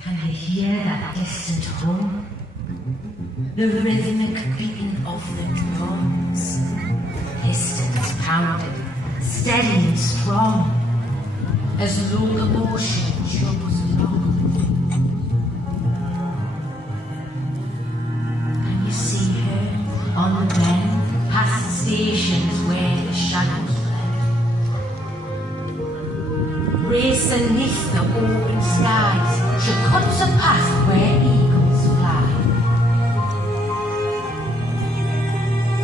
Can you hear that distant hum? The rhythmic beating of the drums. Pistons pounding, steady and strong, as locomotion chugs along. Can you see her on the bend, past stations where the shadows blend? Race beneath the open skies, she cuts a path where eagles fly.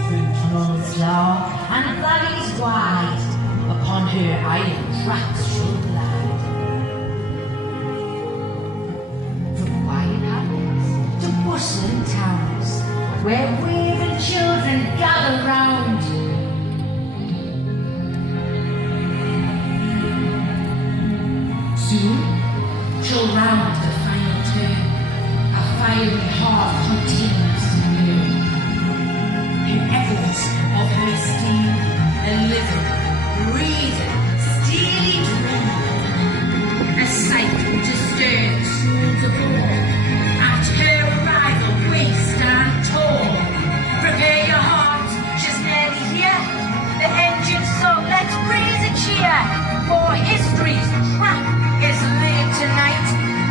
Through tunnels dark and valleys wide, upon her iron tracks she'll glide. From quiet hamlets to bustling towns, where waving children gather round. Soon she'll round the final turn, a fiery heart continues to burn. In echoes of her steam, a living, breathing, steely drum. A sight to stir the souls of all. At her arrival, we stand tall. Prepare your heart, she's nearly here. The engine's sung, let's raise a cheer. For history's track is laid tonight,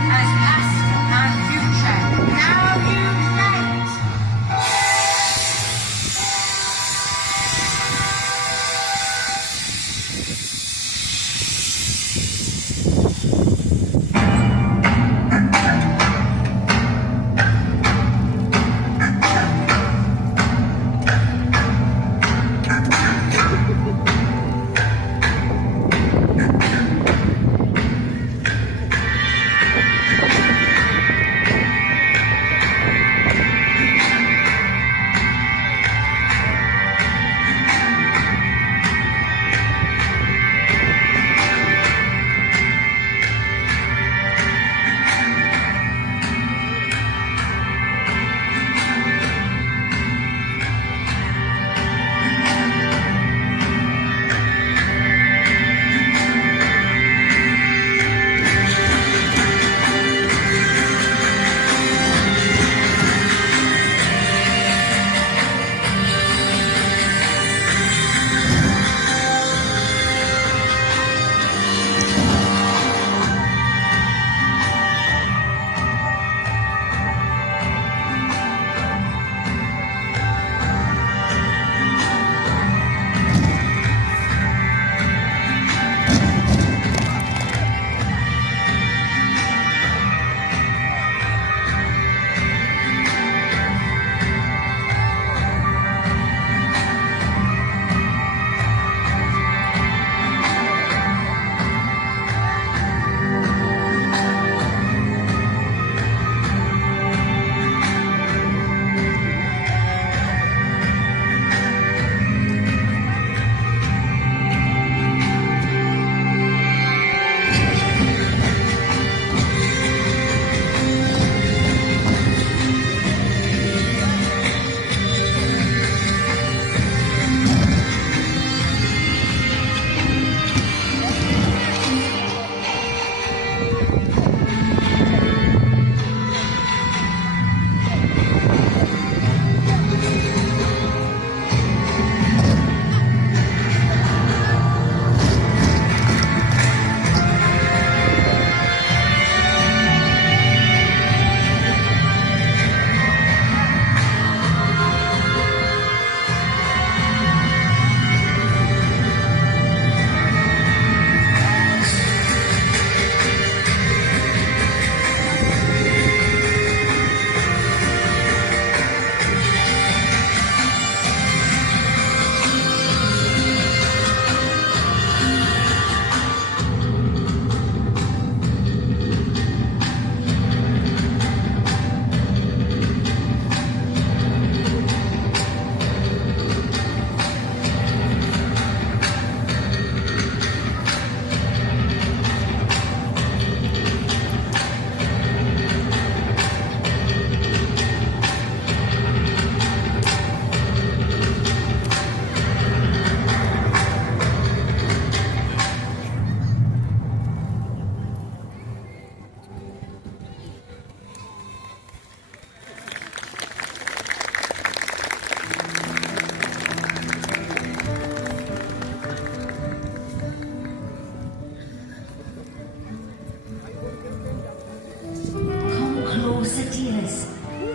as past and future now unite.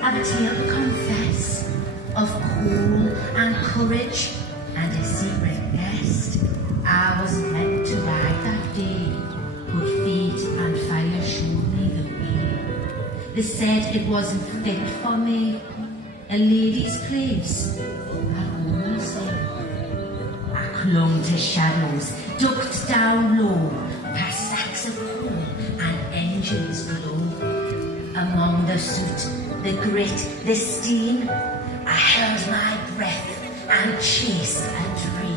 I've a tale to confess of cool and courage and a secret guest I was meant to ride that day, but fate and fire showed me the way. They said it wasn't fit for me, a lady's place at home, I said. I clung to shadows, ducked down low, past sacks of coal and engines below. Among the soot, the grit, the steam, I held my breath and chased a dream.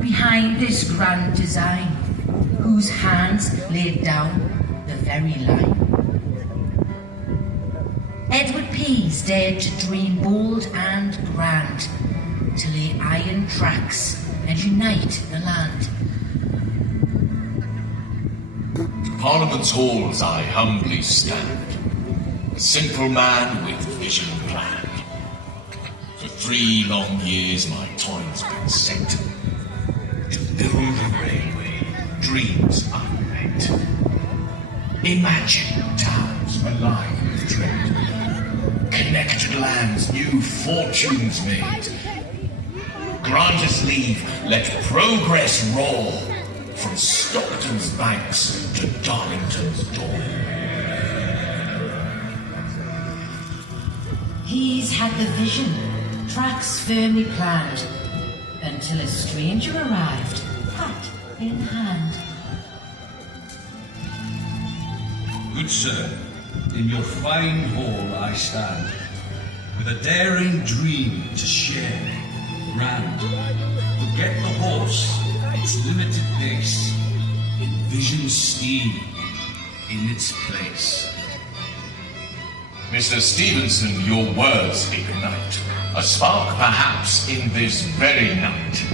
Behind this grand design, whose hands laid down the very line. Edward Pease dared to dream bold and grand, to lay iron tracks and unite the land. To Parliament's halls I humbly stand, a simple man with vision planned. For 3 long years my time's been set to build a railway, dreams unmet. Imagine towns alive with trade, connected lands, new fortunes made. Grant us leave, let progress roar, from Stockton's banks to Darlington's door. He's had the vision, tracks firmly planned, until a stranger arrived, hat in hand. Good sir, in your fine hall I stand, with a daring dream to share, grand. Forget the horse, its limited pace, envision steam in its place. Mr. Stephenson, your words ignite a spark perhaps in this very night.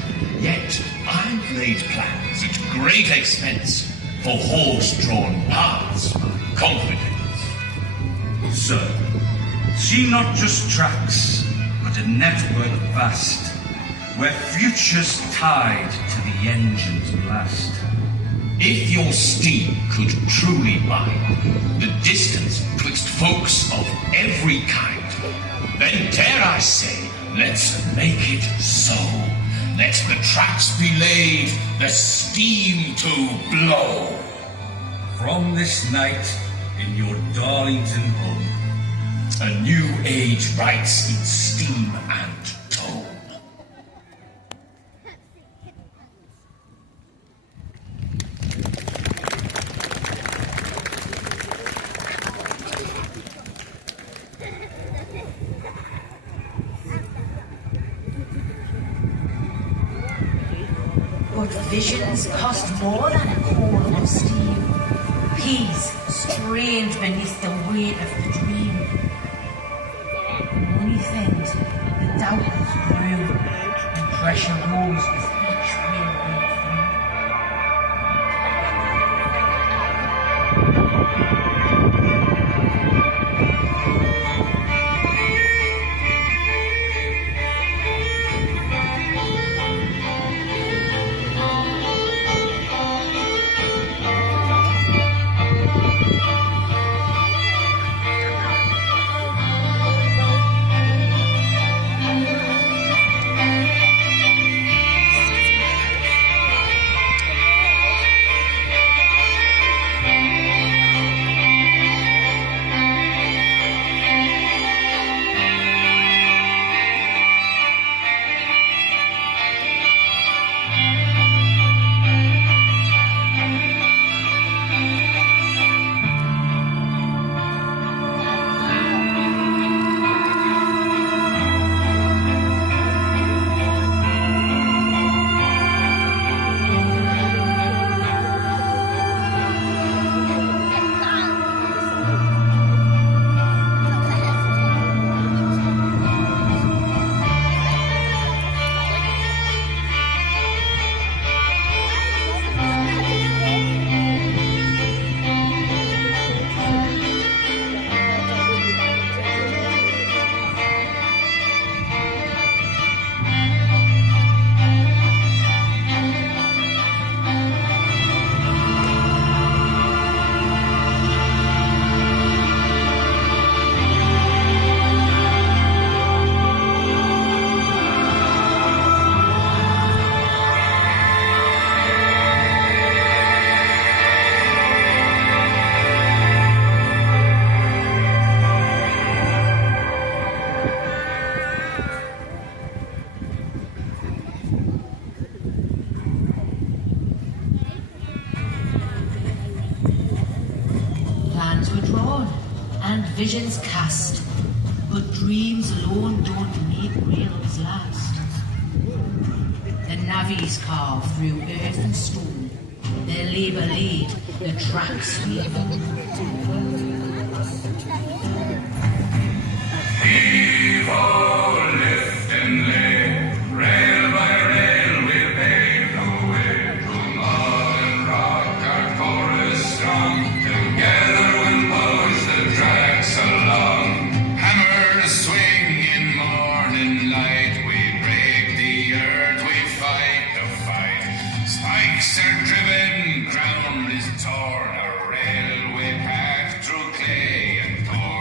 Yet I've laid plans at great expense for horse-drawn paths, confidence. Sir, see not just tracks, but a network vast, where future's tied to the engine's blast. If your steam could truly bind the distance twixt folks of every kind, then dare I say, let's make it so. Let the tracks be laid, the steam to blow. From this night in your Darlington home, a new age writes in steam and tone. But visions cost more than a coal of steam. Pease strained beneath the weight of the dream. Money thinned, the doubters grew, and pressure rose with each railway through. Visions cast, but dreams alone don't make rails last. The navvies carve through earth and stone, their labour laid, the tracks we own. Heave ho, lift and lay, rail by rail we'll pave the way. Through mud and rock our chorus strong, together we'll push the tracks along. Hammers swing in morning light, we break the earth, we fight the fight. Spikes are driven, ground is torn, a railway path through clay and thorn.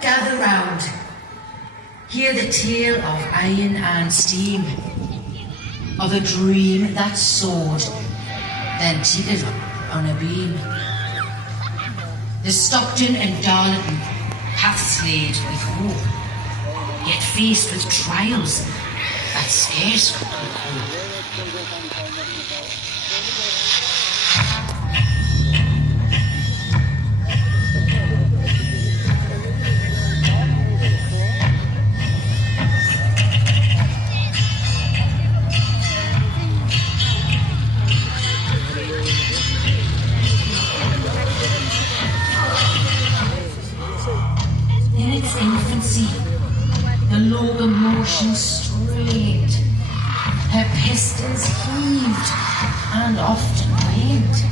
Gather round. Hear the tale of iron and steam, of a dream that soared, then teetered on a beam. The Stockton and Darlington paths laid with hope, yet faced with trials that scarce could cope. In its infancy, the locomotion strained, her pistons heaved and often waned.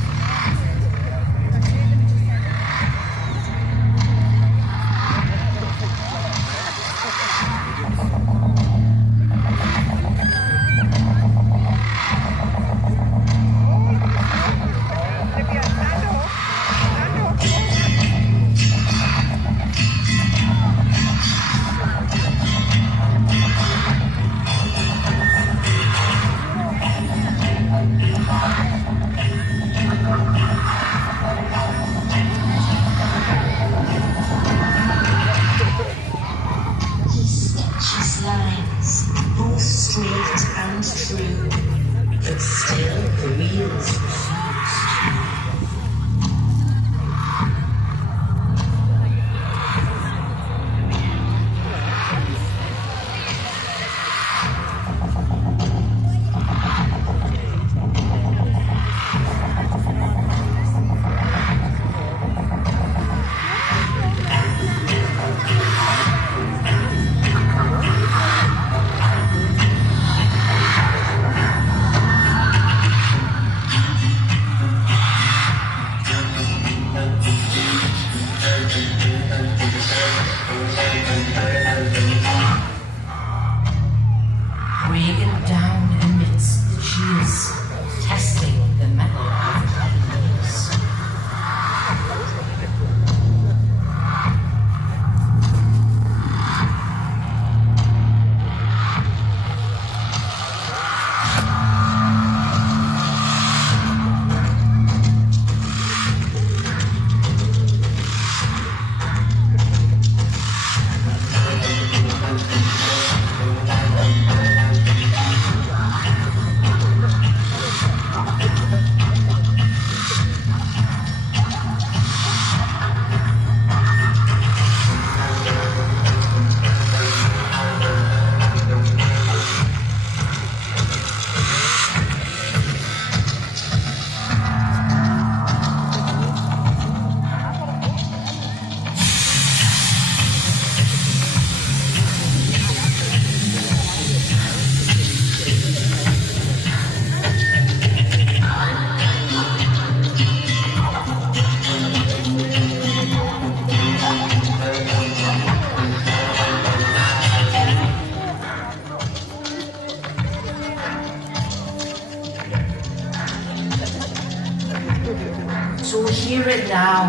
So hear it now,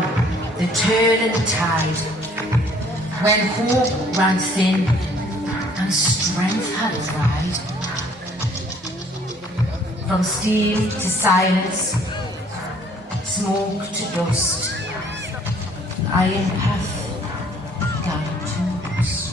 the turning tide, when hope ran thin and strength had dried. From steam to silence, smoke to dust, the iron path began to rust.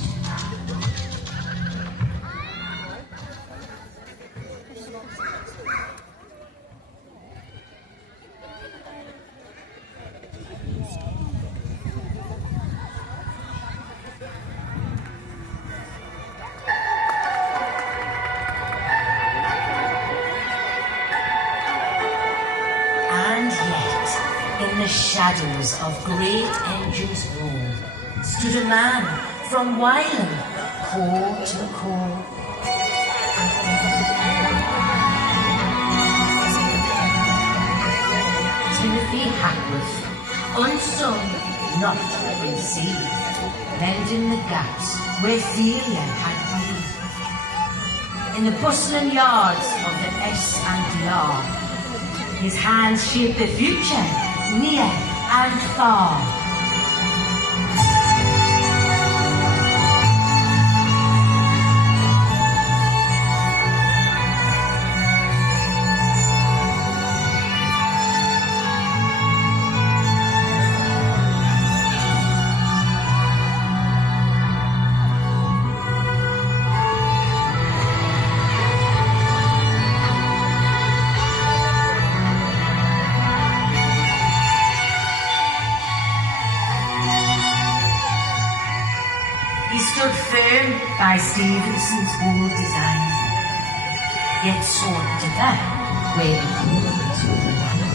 Shadows of great engines roll, stood a man from Wylam, core to core. Timothy Hackworth, unsung, not conceived, mending the gaps where failure had been. In the bustling yards of the S&DR, his hands shaped the future, near and far. By Stephenson's old design, yet sought to that where the humans would run.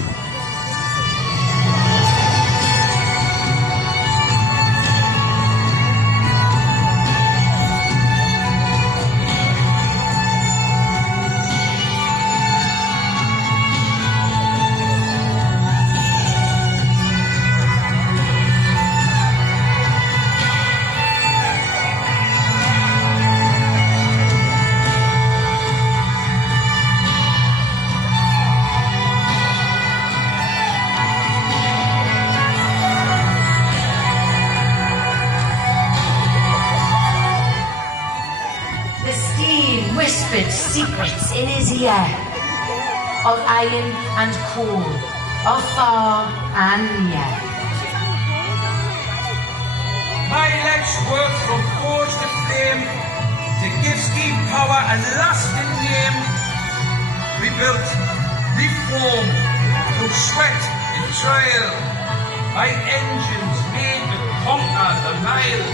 Secrets in his ear of iron and coal, of far and near. My legs work from forge to flame to give steam power a lasting name. Rebuilt, reformed through sweat and trial. My engines made to conquer the mile.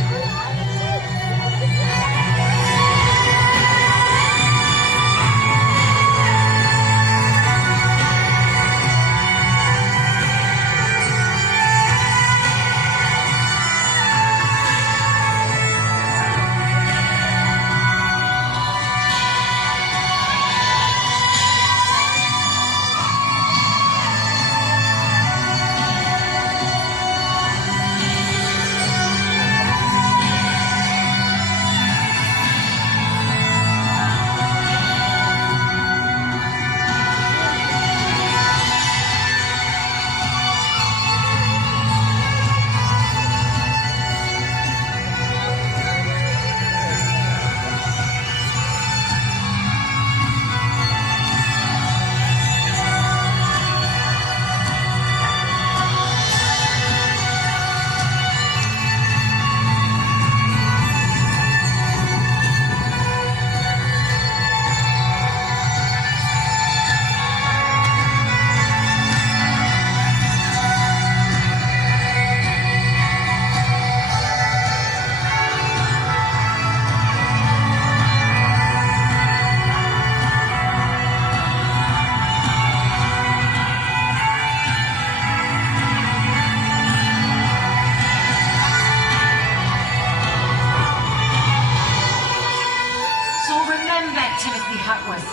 Timothy Hackworth,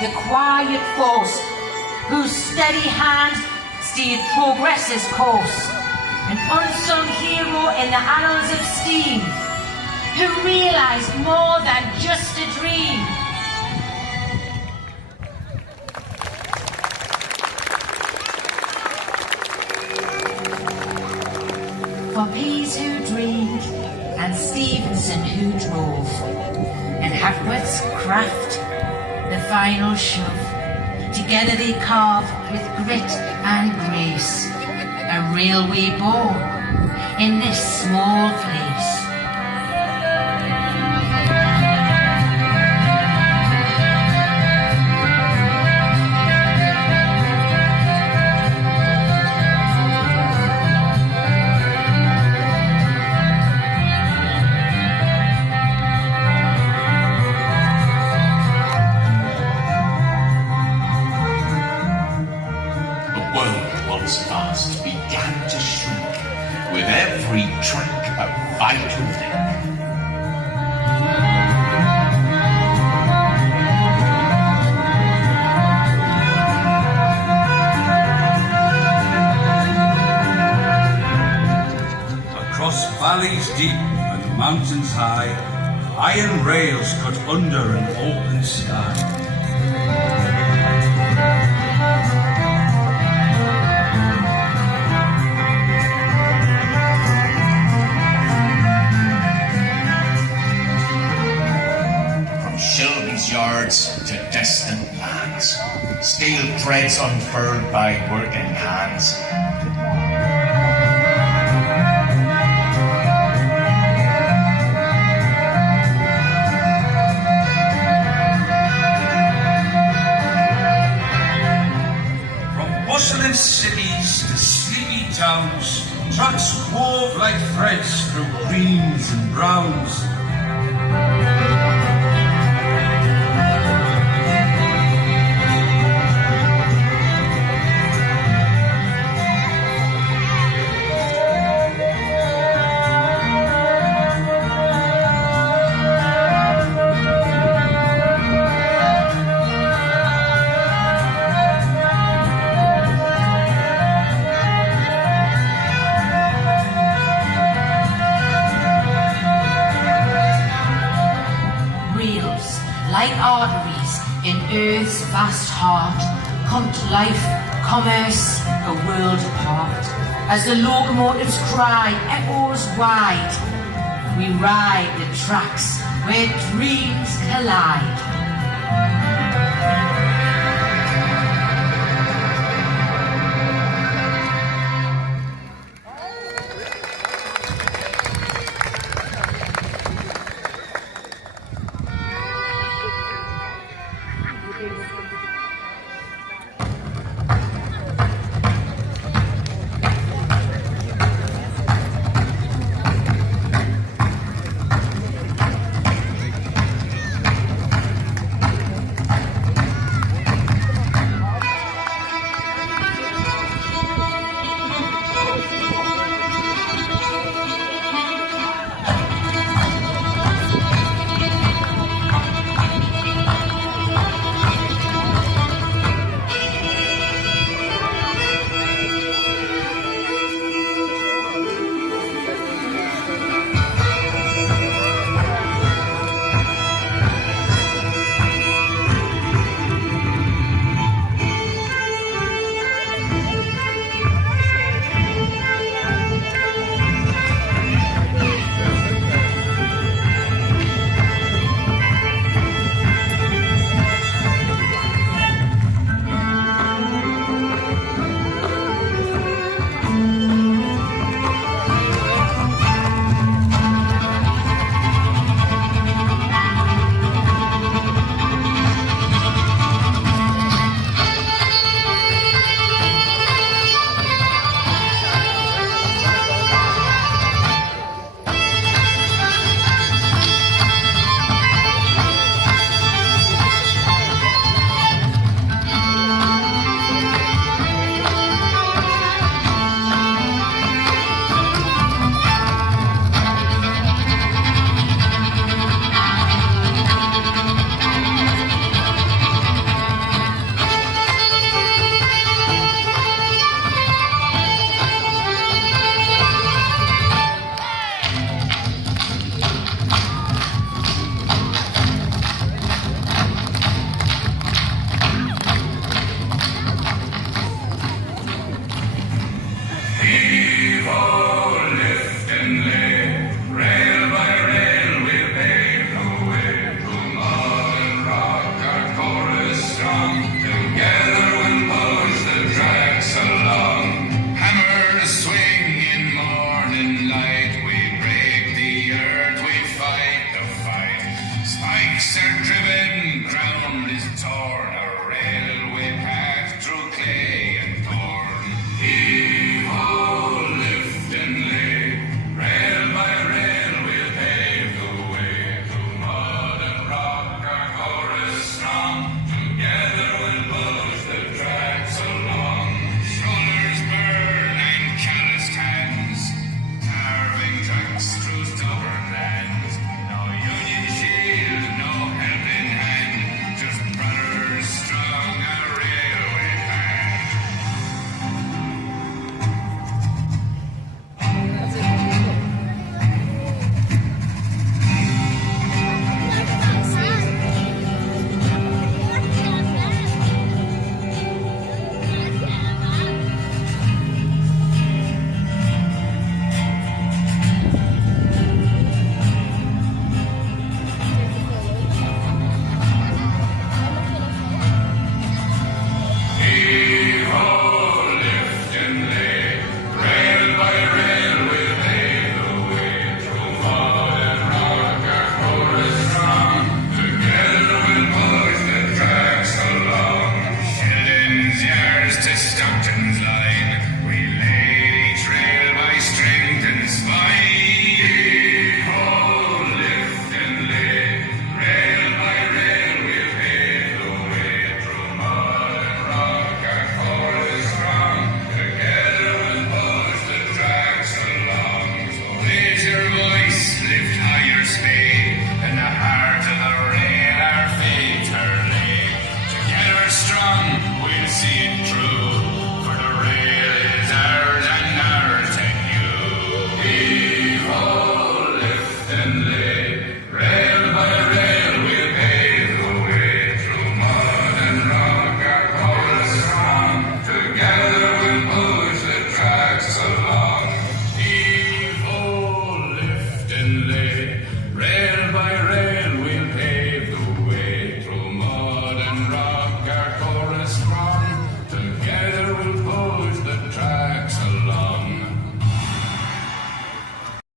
the quiet force whose steady hand steered progress's course, an unsung hero in the annals of steam, who realised more than just a dream. For Pease who dreamed, and Stephenson who drove, and Hackworth's craft, the final shove. Together they carved with grit and grace a railway born in this small place. Vast began to shrink with every track of vital link. Across valleys deep and mountains high, iron rails cut under an open sky. threads unfurled by working hands. From bustling cities to sleepy towns, tracks wove like threads through greens and browns. Like arteries in Earth's vast heart, come to life, commerce, a world apart. As the locomotives cry, echoes wide, we ride the tracks where dreams collide.